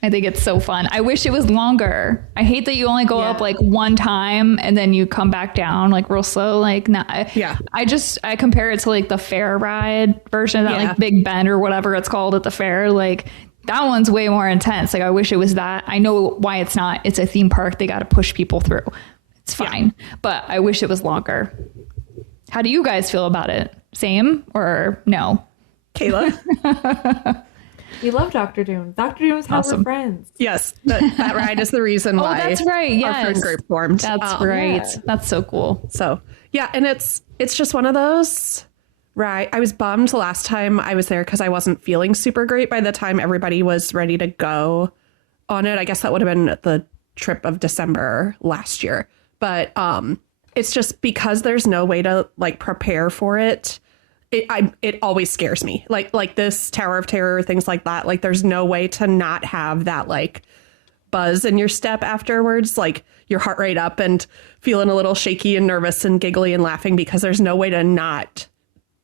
I think it's so fun. I wish it was longer. I hate that you only go up like one time and then you come back down like real slow. Like, nah. Yeah. I compare it to like the fair ride version of that, like Big Bend or whatever it's called at the fair. Like, that one's way more intense. Like, I wish it was that. I know why it's not. It's a theme park. They got to push people through. It's fine. But I wish it was longer. How do you guys feel about it? Same or no? Kayla? We love Dr. Doom. Dr. Doom's how we're friends. Yes, that ride is the reason why that's right. Yes. our friend group formed. That's right. Yeah. That's so cool. So, yeah, and it's just one of those, right? I was bummed the last time I was there because I wasn't feeling super great by the time everybody was ready to go on it. I guess that would have been the trip of December last year. But it's just because there's no way to like prepare for it. It always scares me. Like this Tower of Terror, things like that. Like, there's no way to not have that like buzz in your step afterwards, like your heart rate up and feeling a little shaky and nervous and giggly and laughing, because there's no way to not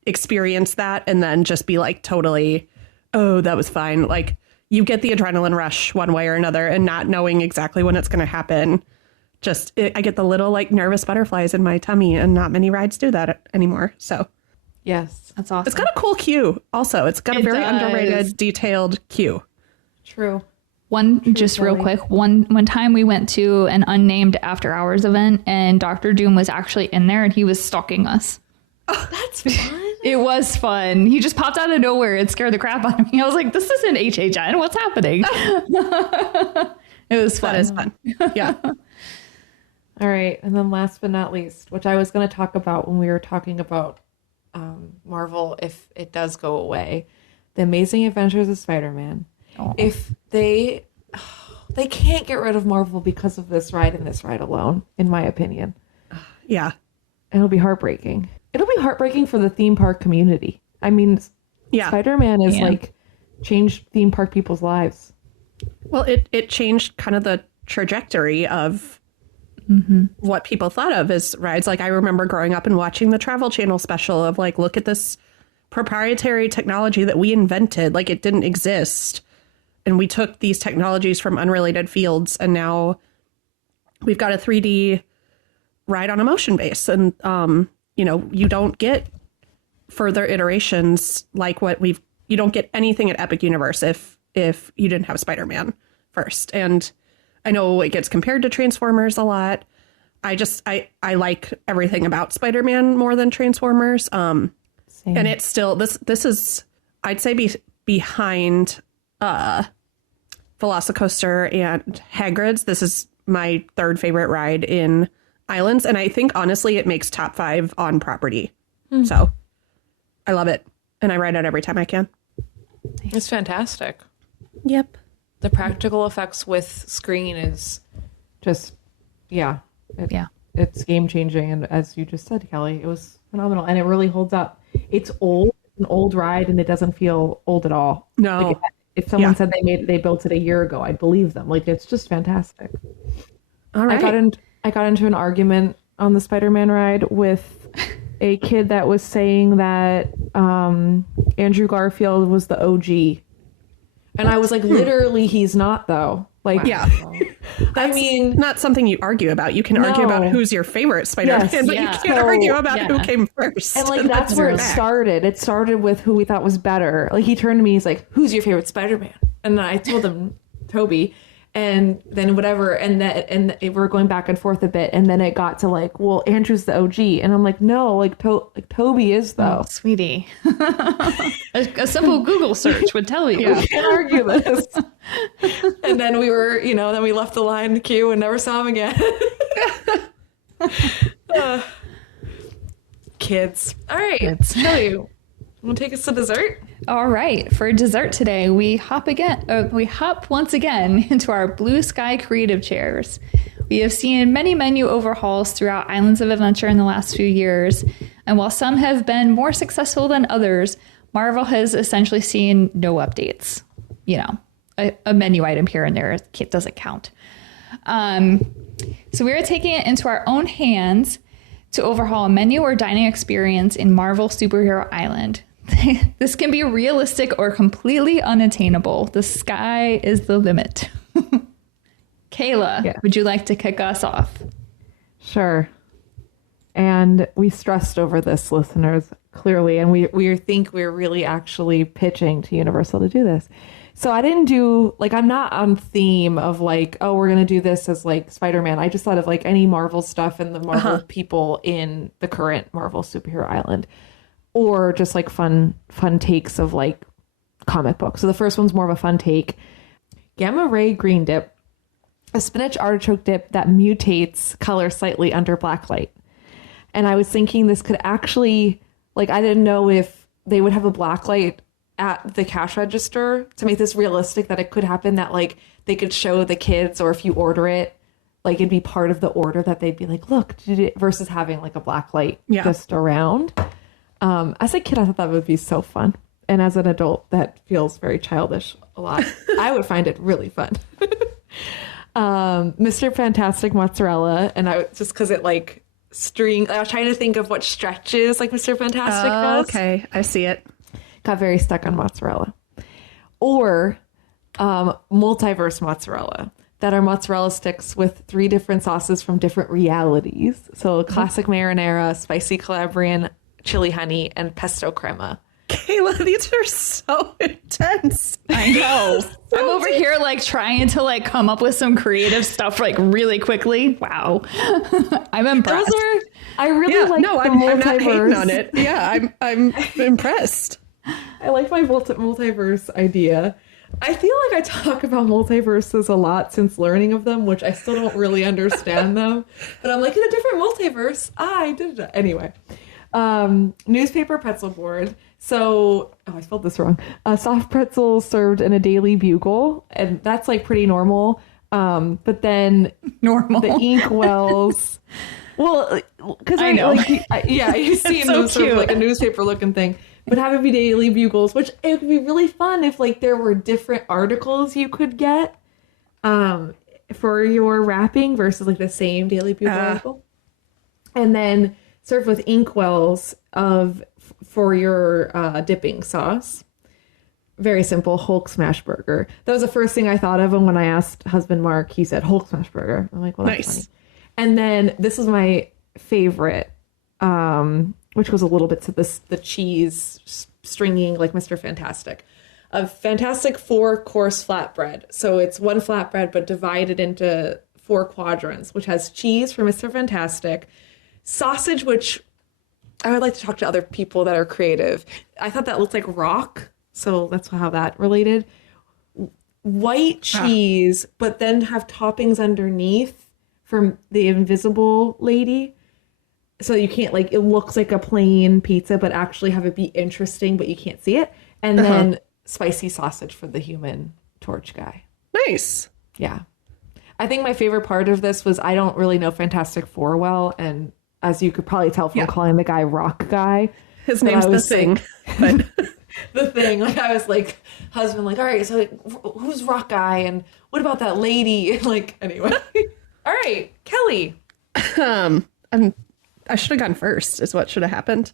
experience that and then just be like totally, oh, that was fine. Like, you get the adrenaline rush one way or another, and not knowing exactly when it's going to happen. I get the little like nervous butterflies in my tummy, and not many rides do that anymore. So. Yes, that's awesome. It's got a cool queue also. It's got a very underrated, detailed queue. True. Just real quick. One time we went to an unnamed after hours event, and Dr. Doom was actually in there, and he was stalking us. Oh, that's fun. It was fun. He just popped out of nowhere. It scared the crap out of me. I was like, this isn't HHN. What's happening? It was fun. That is fun. Yeah. All right. And then last but not least, which I was going to talk about when we were talking about Marvel, if it does go away, The Amazing Adventures of Spider-Man. If they can't get rid of Marvel because of this ride and this ride alone, in my opinion. Yeah. It'll be heartbreaking. It'll be heartbreaking for the theme park community. I mean, Spider-Man is like changed theme park people's lives. Well, it changed kind of the trajectory of what people thought of as rides. Like, I remember growing up and watching the Travel Channel special of like, look at this proprietary technology that we invented. Like, it didn't exist. And we took these technologies from unrelated fields, and now we've got a 3D ride on a motion base. And, you don't get further iterations like you don't get anything at Epic Universe if you didn't have Spider-Man first. And I know it gets compared to Transformers a lot. I like everything about Spider-Man more than Transformers. And it's still, this is, I'd say behind Velocicoaster and Hagrid's. This is my third favorite ride in Islands. And I think honestly it makes top 5 on property. So I love it. And I ride it every time I can. It's fantastic. Yep. The practical effects with screen is just, it's game changing. And as you just said, Kelly, it was phenomenal, and it really holds up. It's old, an old ride, and it doesn't feel old at all. No. Like if someone said they built it a year ago, I'd believe them. Like, it's just fantastic. All right. I got into an argument on the Spider-Man ride with a kid that was saying that Andrew Garfield was the OG. And I was like, literally, he's not, though. Like, yeah. I mean, not something you argue about. You can argue about who's your favorite Spider-Man, but you can't argue about who came first. And like, that's where it started. It started with who we thought was better. Like, he turned to me, he's like, who's your favorite Spider-Man? And I told him, Toby. And then whatever, and we're going back and forth a bit, and then it got to like, well, Andrew's the OG, and I'm like, no, like Toby is though, sweetie. a simple Google search would tell you. We can't argue this. And then we were, then we left the line queue and never saw him again. Kids. All right, Kelly, want to take us to dessert? All right, for dessert today, we hop once again into our Blue Sky Creative chairs. We have seen many menu overhauls throughout Islands of Adventure in the last few years, and while some have been more successful than others, Marvel has essentially seen no updates. A menu item here and there doesn't count. So we are taking it into our own hands to overhaul a menu or dining experience in Marvel Superhero Island. This can be realistic or completely unattainable. The sky is the limit. Kayla, would you like to kick us off? Sure. And we stressed over this, listeners, clearly, and we think we're really actually pitching to Universal to do this. So I didn't do, I'm not on theme of we're going to do this as Spider-Man. I just thought of any Marvel stuff and the Marvel people in the current Marvel Superhero Island. Or just fun takes of comic books. So the first one's more of a fun take. Gamma ray green dip, a spinach artichoke dip that mutates color slightly under black light. And I was thinking this could actually, I didn't know if they would have a black light at the cash register to make this realistic, that it could happen that they could show the kids, or if you order it, it'd be part of the order that they'd be like, look, versus having a black light just around. As a kid, I thought that would be so fun. And as an adult, that feels very childish a lot. I would find it really fun. Mr. Fantastic mozzarella. And just because it I was trying to think of what stretches Mr. Fantastic does. Okay, I see it. Got very stuck on mozzarella. Or multiverse mozzarella. That are mozzarella sticks with 3 different sauces from different realities. So classic marinara, spicy Calabrian, chili honey, and pesto crema. Kayla, these are so intense. I know. I'm over here trying to come up with some creative stuff really quickly. Wow. I'm impressed. I really like the multiverse. I'm not hating on it. Yeah, I'm impressed. I like my multiverse idea. I feel like I talk about multiverses a lot since learning of them, which I still don't really understand them. But I'm in a different multiverse. I did it. Anyway. Newspaper pretzel board. So, I spelled this wrong. Soft pretzels served in a daily bugle, and that's pretty normal. But then normal. The ink wells. Well, because I know. You see in those sort of a newspaper looking thing. But have it be daily bugles, which it would be really fun if there were different articles you could get for your wrapping versus the same daily bugle article. And then served with inkwells for your dipping sauce. Very simple Hulk smash burger. That was the first thing I thought of, and when I asked husband Mark, he said Hulk smash burger. I'm like, well, that's funny. And then this is my favorite, which goes a little bit to the cheese stringing Mr. Fantastic. A fantastic 4-course flatbread. So it's one flatbread but divided into 4 quadrants, which has cheese for Mr. Fantastic, sausage, which I would like to talk to other people that are creative. I thought that looked like rock, so that's how that related. White cheese, but then have toppings underneath from the Invisible Lady. So you can't it looks like a plain pizza, but actually have it be interesting, but you can't see it. And then spicy sausage for the Human Torch guy. Nice. Yeah. I think my favorite part of this was I don't really know Fantastic Four well, and as you could probably tell from calling the guy Rock Guy. His name's The Thing. But The Thing. I was husband, all right, so who's Rock Guy? And what about that lady? And anyway. All right, Kelly. I should have gone first is what should have happened.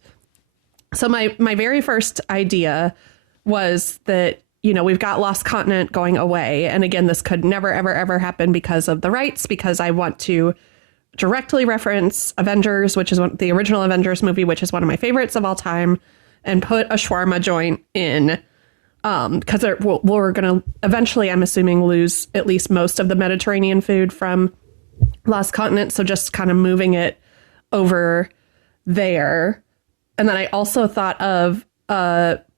So my very first idea was that, you know, we've got Lost Continent going away. And again, this could never, ever, ever happen because of the rights, because I want to directly reference Avengers, which is the original Avengers movie, which is one of my favorites of all time, and put a shawarma joint in. Because we're going to eventually, I'm assuming, lose at least most of the Mediterranean food from Lost Continent. So just kind of moving it over there. And then I also thought of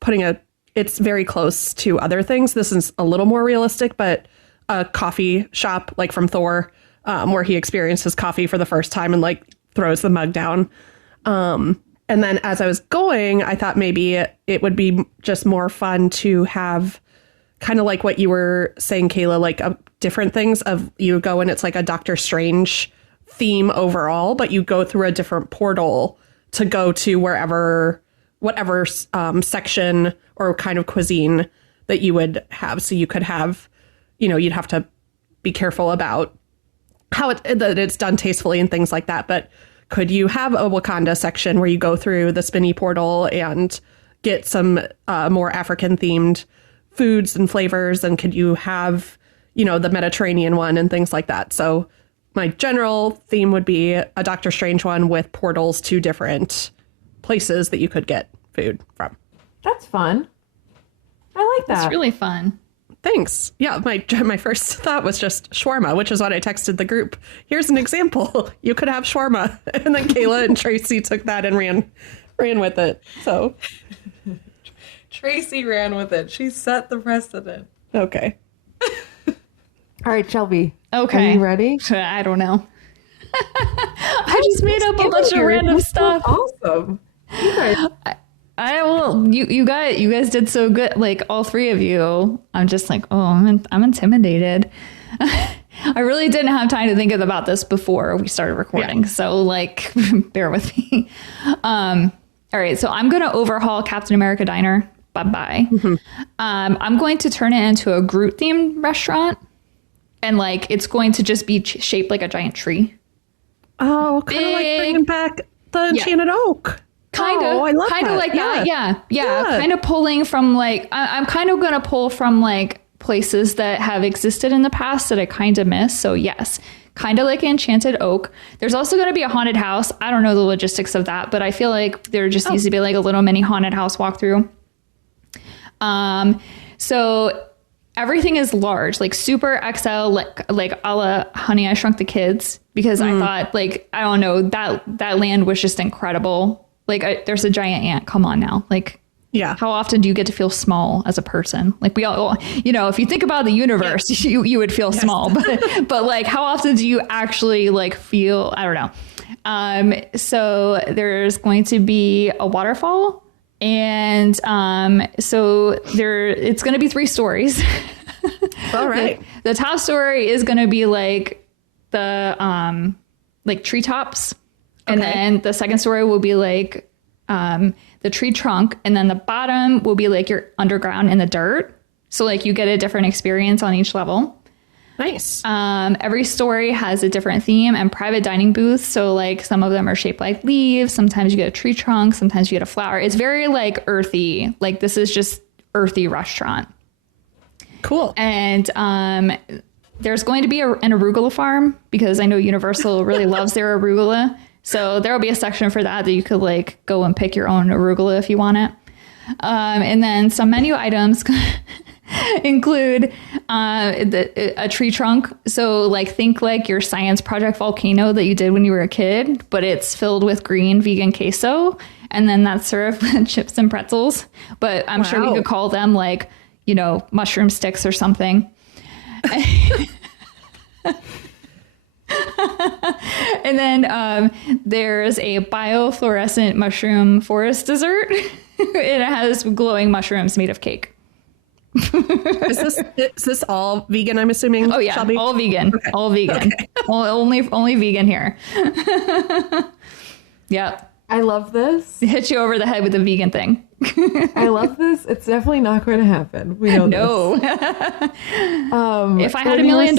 putting it's very close to other things. This is a little more realistic, but a coffee shop like from Thor, where he experiences coffee for the first time and like throws the mug down. And then as I was going, I thought maybe it would be just more fun to have kind of like what you were saying, Kayla, like different things of you go and it's like a Doctor Strange theme overall, but you go through a different portal to go to whatever section or kind of cuisine that you would have. So you could have, you know, you'd have to be careful about that it's done tastefully and things like that. But could you have a Wakanda section where you go through the spinny portal and get some more African themed foods and flavors? And could you have, you know, the Mediterranean one and things like that? So my general theme would be a Doctor Strange one with portals to different places that you could get food from. That's fun. I like that. That's really fun. Thanks. Yeah, my first thought was just shawarma, which is what I texted the group. Here's an example. You could have shawarma. And then Kayla and Tracy took that and ran with it. So Tracy ran with it. She set the precedent. Okay. All right, Shelby. Okay. Are you ready? I don't know. I just made up a bunch of random stuff. Awesome. You guys did so good. Like all three of you. I'm just like, oh, I'm intimidated. I really didn't have time to think about this before we started recording. Yeah. So like, bear with me. All right. So I'm going to overhaul Captain America Diner. Bye-bye. Mm-hmm. I'm going to turn it into a Groot themed restaurant. And like, it's going to just be shaped like a giant tree. Oh, kind of like bringing back the Enchanted Oak. Kind of. I love kind of like that. Yeah. Kind of pulling from like, I'm kind of going to pull from like places that have existed in the past that I kind of miss. So yes, kind of like Enchanted Oak. There's also going to be a haunted house. I don't know the logistics of that, but I feel like there just needs to be like a little mini haunted house walkthrough. So everything is large, like super XL, like a la Honey, I Shrunk the Kids, because I thought like, I don't know, that land was just incredible. Like there's a giant ant. Come on now. Like, yeah. How often do you get to feel small as a person? Like we all, you know, if you think about the universe, you would feel small, but like how often do you actually like feel, I don't know. So there's going to be a waterfall. And so it's going to be 3 stories. All right. The top story is going to be like the like treetops. And then the second story will be like the tree trunk. And then the bottom will be like you're underground in the dirt. So like you get a different experience on each level. Nice. Every story has a different theme and private dining booths. So like some of them are shaped like leaves. Sometimes you get a tree trunk. Sometimes you get a flower. It's very like earthy. Like this is just earthy restaurant. Cool. And there's going to be an arugula farm because I know Universal really loves their arugula. So there will be a section for that you could like go and pick your own arugula if you want it. And then some menu items include a tree trunk. So like think like your science project volcano that you did when you were a kid, but it's filled with green vegan queso. And then that's served with chips and pretzels. But I'm sure we could call them like, you know, mushroom sticks or something. And then there's a biofluorescent mushroom forest dessert. It has glowing mushrooms made of cake. Is this all vegan, I'm assuming? Oh yeah, Shelby? All vegan. Okay. All vegan. Okay. Only vegan here. Yep. I love this. Hit you over the head with the vegan thing. I love this. It's definitely not going to happen. We know no. this. If I had $1 million.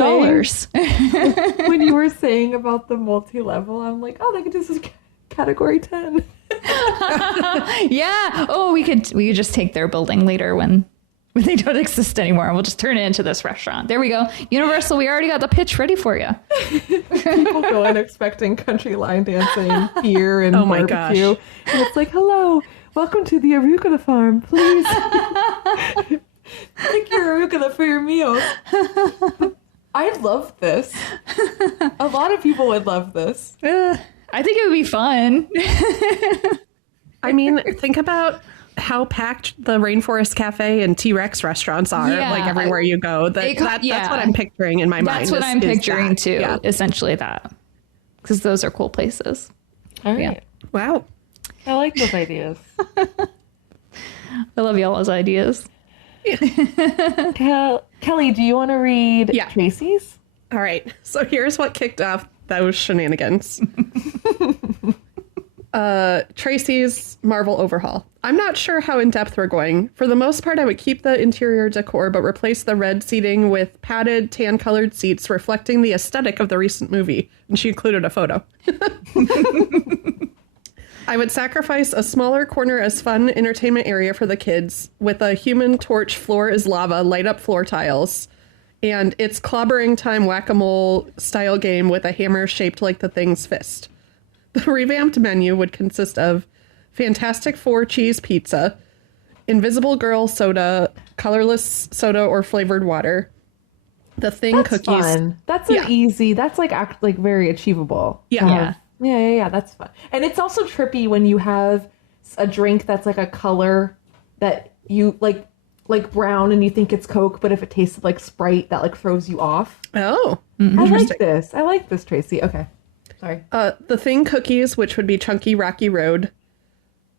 When you were saying about the multi-level, I'm like, oh, they could just category 10. Yeah. Oh, we could just take their building later when they don't exist anymore. We'll just turn it into this restaurant. There we go. Universal, we already got the pitch ready for you. People go in expecting country line dancing, beer, and barbecue. And it's like, hello, welcome to the arugula farm. Please take your arugula for your meals. I love this. A lot of people would love this. I think it would be fun. I mean, think about how packed the Rainforest Cafe and T-Rex restaurants are, like everywhere you go. That's what I'm picturing in my mind. That's what I'm picturing too, essentially that. Because those are cool places. All right. Yeah. Wow. I like those ideas. I love y'all's ideas. Kelly, do you want to read Tracy's? All right. So here's what kicked off those shenanigans. Tracy's Marvel overhaul. I'm not sure how in-depth we're going. For the most part, I would keep the interior decor, but replace the red seating with padded, tan-colored seats reflecting the aesthetic of the recent movie. And she included a photo. I would sacrifice a smaller corner as fun entertainment area for the kids with a Human Torch floor is lava, light up floor tiles, and it's clobbering time whack-a-mole style game with a hammer shaped like the Thing's fist. The revamped menu would consist of Fantastic Four cheese pizza, Invisible Girl soda, colorless soda or flavored water, the Thing cookies. Fun. That's an easy. That's like very achievable. Yeah. Yeah. That's fun. And it's also trippy when you have a drink that's like a color that you like brown and you think it's Coke, but if it tasted like Sprite, that like throws you off. Oh, I like this, Tracy. Okay. Sorry. The Thing cookies, which would be Chunky Rocky Road.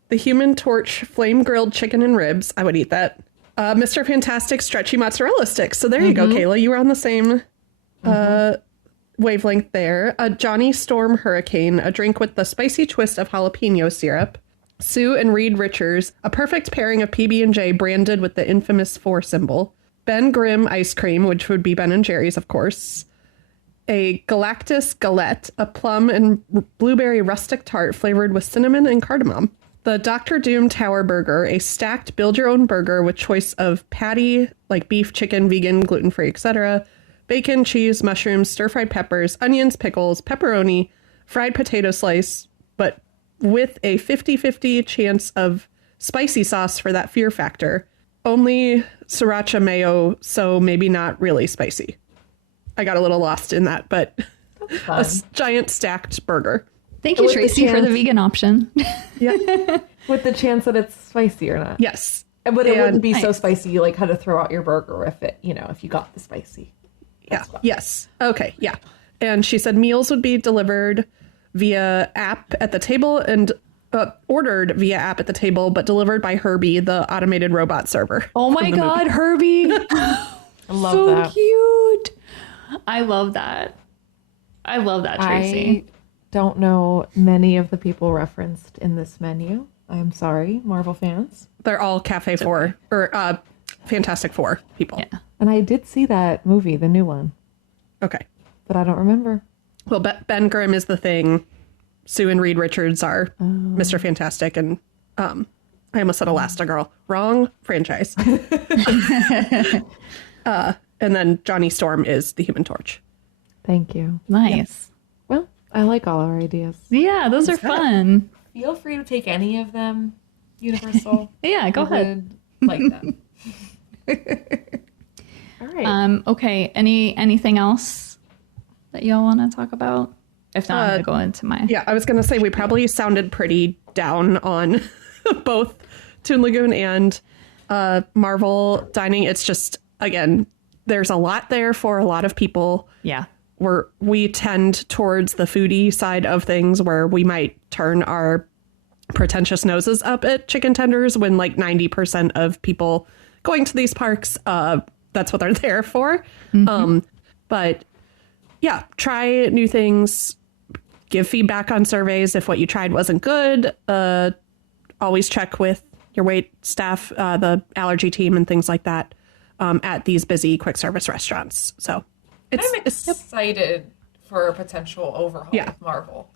The Human Torch flame grilled chicken and ribs. I would eat that. Mr. Fantastic stretchy mozzarella sticks. So there you go, Kayla. You were on the same wavelength there. A Johnny Storm Hurricane, a drink with the spicy twist of jalapeno syrup. Sue and Reed Richards, a perfect pairing of PB&J branded with the infamous 4 symbol. Ben Grimm ice cream, which would be Ben & Jerry's, of course. A Galactus Galette, a plum and blueberry rustic tart flavored with cinnamon and cardamom. The Dr. Doom Tower Burger, a stacked build-your-own burger with choice of patty, like beef, chicken, vegan, gluten-free, etc., bacon, cheese, mushrooms, stir-fried peppers, onions, pickles, pepperoni, fried potato slice, but with a 50-50 chance of spicy sauce for that fear factor. Only sriracha mayo, so maybe not really spicy. I got a little lost in that, but a giant stacked burger. Thank you, Tracy, for the vegan option. Yeah. With the chance that it's spicy or not. Yes. But it wouldn't be so spicy you like had to throw out your burger if you got the spicy. That's fun. Yes. Okay. Yeah. And she said meals would be delivered via app at the table and ordered via app at the table, but delivered by Herbie, the automated robot server. Oh my God, Herbie. I love so that. Cute. I love that. I love that, Tracy. I don't know many of the people referenced in this menu. I'm sorry, Marvel fans. They're all Cafe 4 or Fantastic Four people. Yeah. And I did see that movie, the new one. Okay. But I don't remember. Well, Ben Grimm is the Thing. Sue and Reed Richards are Mr. Fantastic, and I almost said Elastigirl. Wrong franchise. And then Johnny Storm is the Human Torch. Thank you. Nice. Well, I like all our ideas. Yeah, those are fun. Feel free to take any of them, Universal. Yeah, go ahead. Like them. All right. Okay. Anything else that y'all want to talk about? If not, I'm going to go into my... Yeah, I was going to say we probably sounded pretty down on both Toon Lagoon and Marvel dining. It's just, again, there's a lot there for a lot of people. Yeah. We tend towards the foodie side of things where we might turn our pretentious noses up at chicken tenders when like 90% of people going to these parks, that's what they're there for. Mm-hmm. But yeah, try new things, give feedback on surveys if what you tried wasn't good. Always check with your wait staff, the allergy team and things like that at these busy quick service restaurants. So I'm excited for a potential overhaul of Marvel.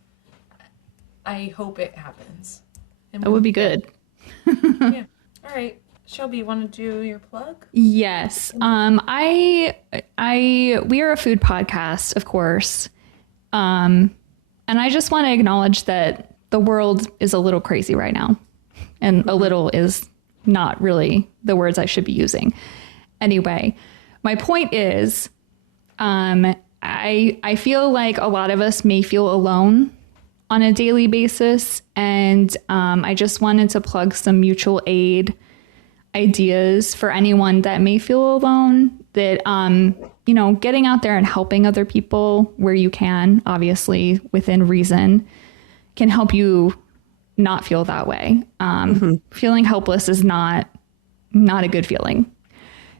I hope it happens. That would be good. Yeah. All right. Shelby, you want to do your plug? Yes. We are a food podcast, of course. And I just want to acknowledge that the world is a little crazy right now. And a little is not really the words I should be using. Anyway, my point is, I feel like a lot of us may feel alone on a daily basis. And I just wanted to plug some mutual aid ideas for anyone that may feel alone, that, getting out there and helping other people where you can, obviously within reason, can help you not feel that way. Feeling helpless is not a good feeling.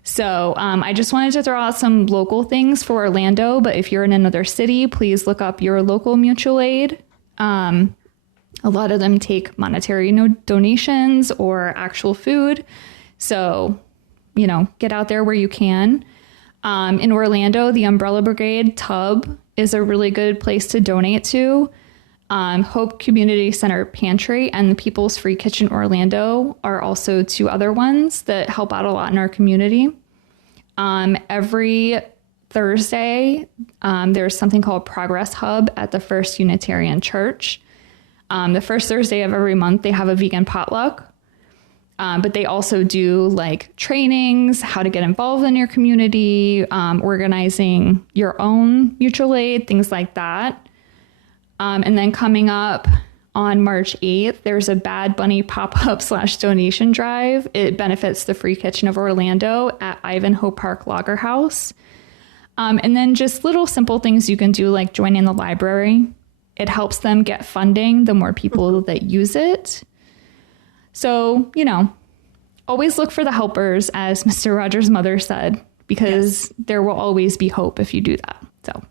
So I just wanted to throw out some local things for Orlando, but if you're in another city, please look up your local mutual aid. A lot of them take monetary donations or actual food. So, get out there where you can. In Orlando, the Umbrella Brigade Tub is a really good place to donate to. Hope Community Center Pantry and the People's Free Kitchen Orlando are also two other ones that help out a lot in our community. Every Thursday, there's something called Progress Hub at the First Unitarian Church. The first Thursday of every month, they have a vegan potluck. But they also do like trainings, how to get involved in your community, organizing your own mutual aid, things like that. And then coming up on March 8th, there's a Bad Bunny pop-up / donation drive. It benefits the Free Kitchen of Orlando at Ivanhoe Park Lager House. And then just little simple things you can do, like joining the library. It helps them get funding, the more people that use it. So, always look for the helpers, as Mr. Rogers' mother said, because there will always be hope if you do that. So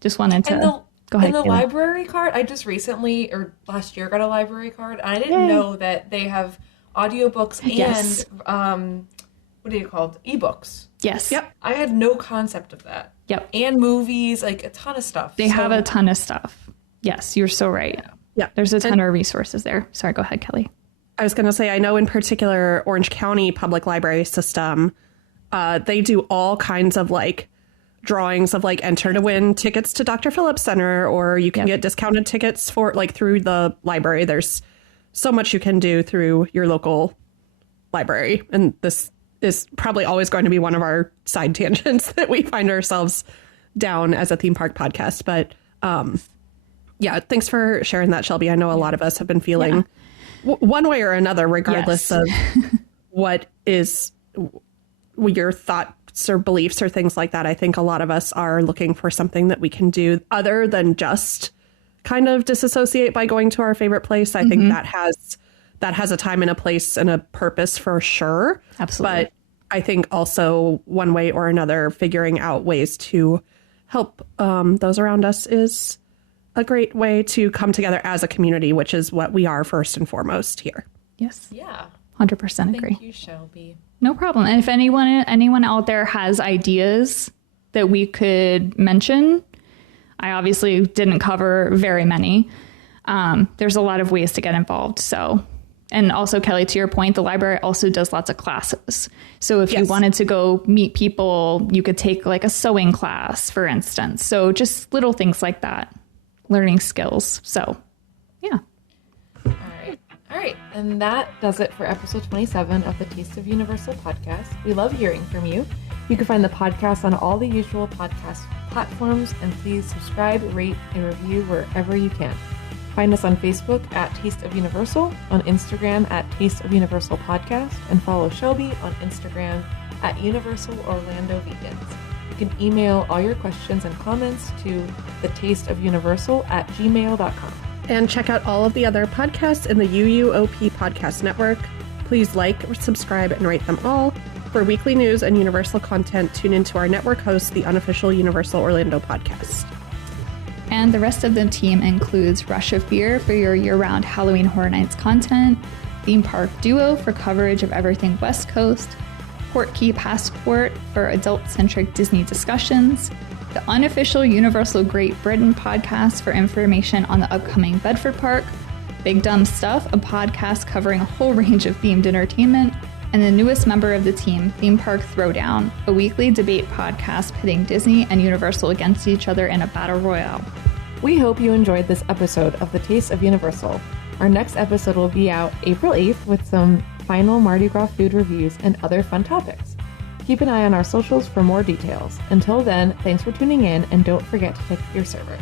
just wanted to go ahead. And the library card, I just recently or last year got a library card. And I didn't know that they have audiobooks and what are you called? Ebooks. Yes. Yep. I had no concept of that. Yep. And movies, like a ton of stuff. They have a ton of stuff. Yes, you're so right. Yeah. There's a ton of resources there. Sorry, go ahead, Kelly. I was going to say, I know in particular, Orange County Public Library System, they do all kinds of like drawings of like enter to win tickets to Dr. Phillips Center, or you can get discounted tickets for like through the library. There's so much you can do through your local library. And this is probably always going to be one of our side tangents that we find ourselves down as a theme park podcast. But thanks for sharing that, Shelby. I know a lot of us have been feeling one way or another, regardless of what is your thoughts or beliefs or things like that. I think a lot of us are looking for something that we can do other than just kind of disassociate by going to our favorite place. I think that has a time and a place and a purpose for sure. Absolutely. But I think also one way or another, figuring out ways to help those around us is a great way to come together as a community, which is what we are first and foremost here. Yes. Yeah. 100% agree. Thank you, Shelby. No problem. And if anyone out there has ideas that we could mention, I obviously didn't cover very many. There's a lot of ways to get involved. So, and also, Kelly, to your point, the library also does lots of classes. So if you wanted to go meet people, you could take like a sewing class, for instance. So just little things like that. Learning skills. So, yeah. All right. And that does it for episode 27 of the Taste of Universal podcast. We love hearing from you. You can find the podcast on all the usual podcast platforms, and please subscribe, rate, and review wherever you can. Find us on Facebook at Taste of Universal, on Instagram at Taste of Universal Podcast, and follow Shelby on Instagram at Universal Orlando Vegans. You can email all your questions and comments to thetasteofuniversal@gmail.com. And check out all of the other podcasts in the UUOP podcast network. Please like, subscribe, and rate them all. For weekly news and Universal content, tune into our network host, the unofficial Universal Orlando podcast. And the rest of the team includes Rush of Beer for your year-round Halloween Horror Nights content, Theme Park Duo for coverage of everything West Coast, Port Key Passport for adult-centric Disney discussions, the unofficial Universal Great Britain podcast for information on the upcoming Bedford Park, Big Dumb Stuff, a podcast covering a whole range of themed entertainment, and the newest member of the team, Theme Park Throwdown, a weekly debate podcast pitting Disney and Universal against each other in a battle royale. We hope you enjoyed this episode of The Taste of Universal. Our next episode will be out April 8th with some final Mardi Gras food reviews and other fun topics. Keep an eye on our socials for more details. Until then, thanks for tuning in, and don't forget to tip your server.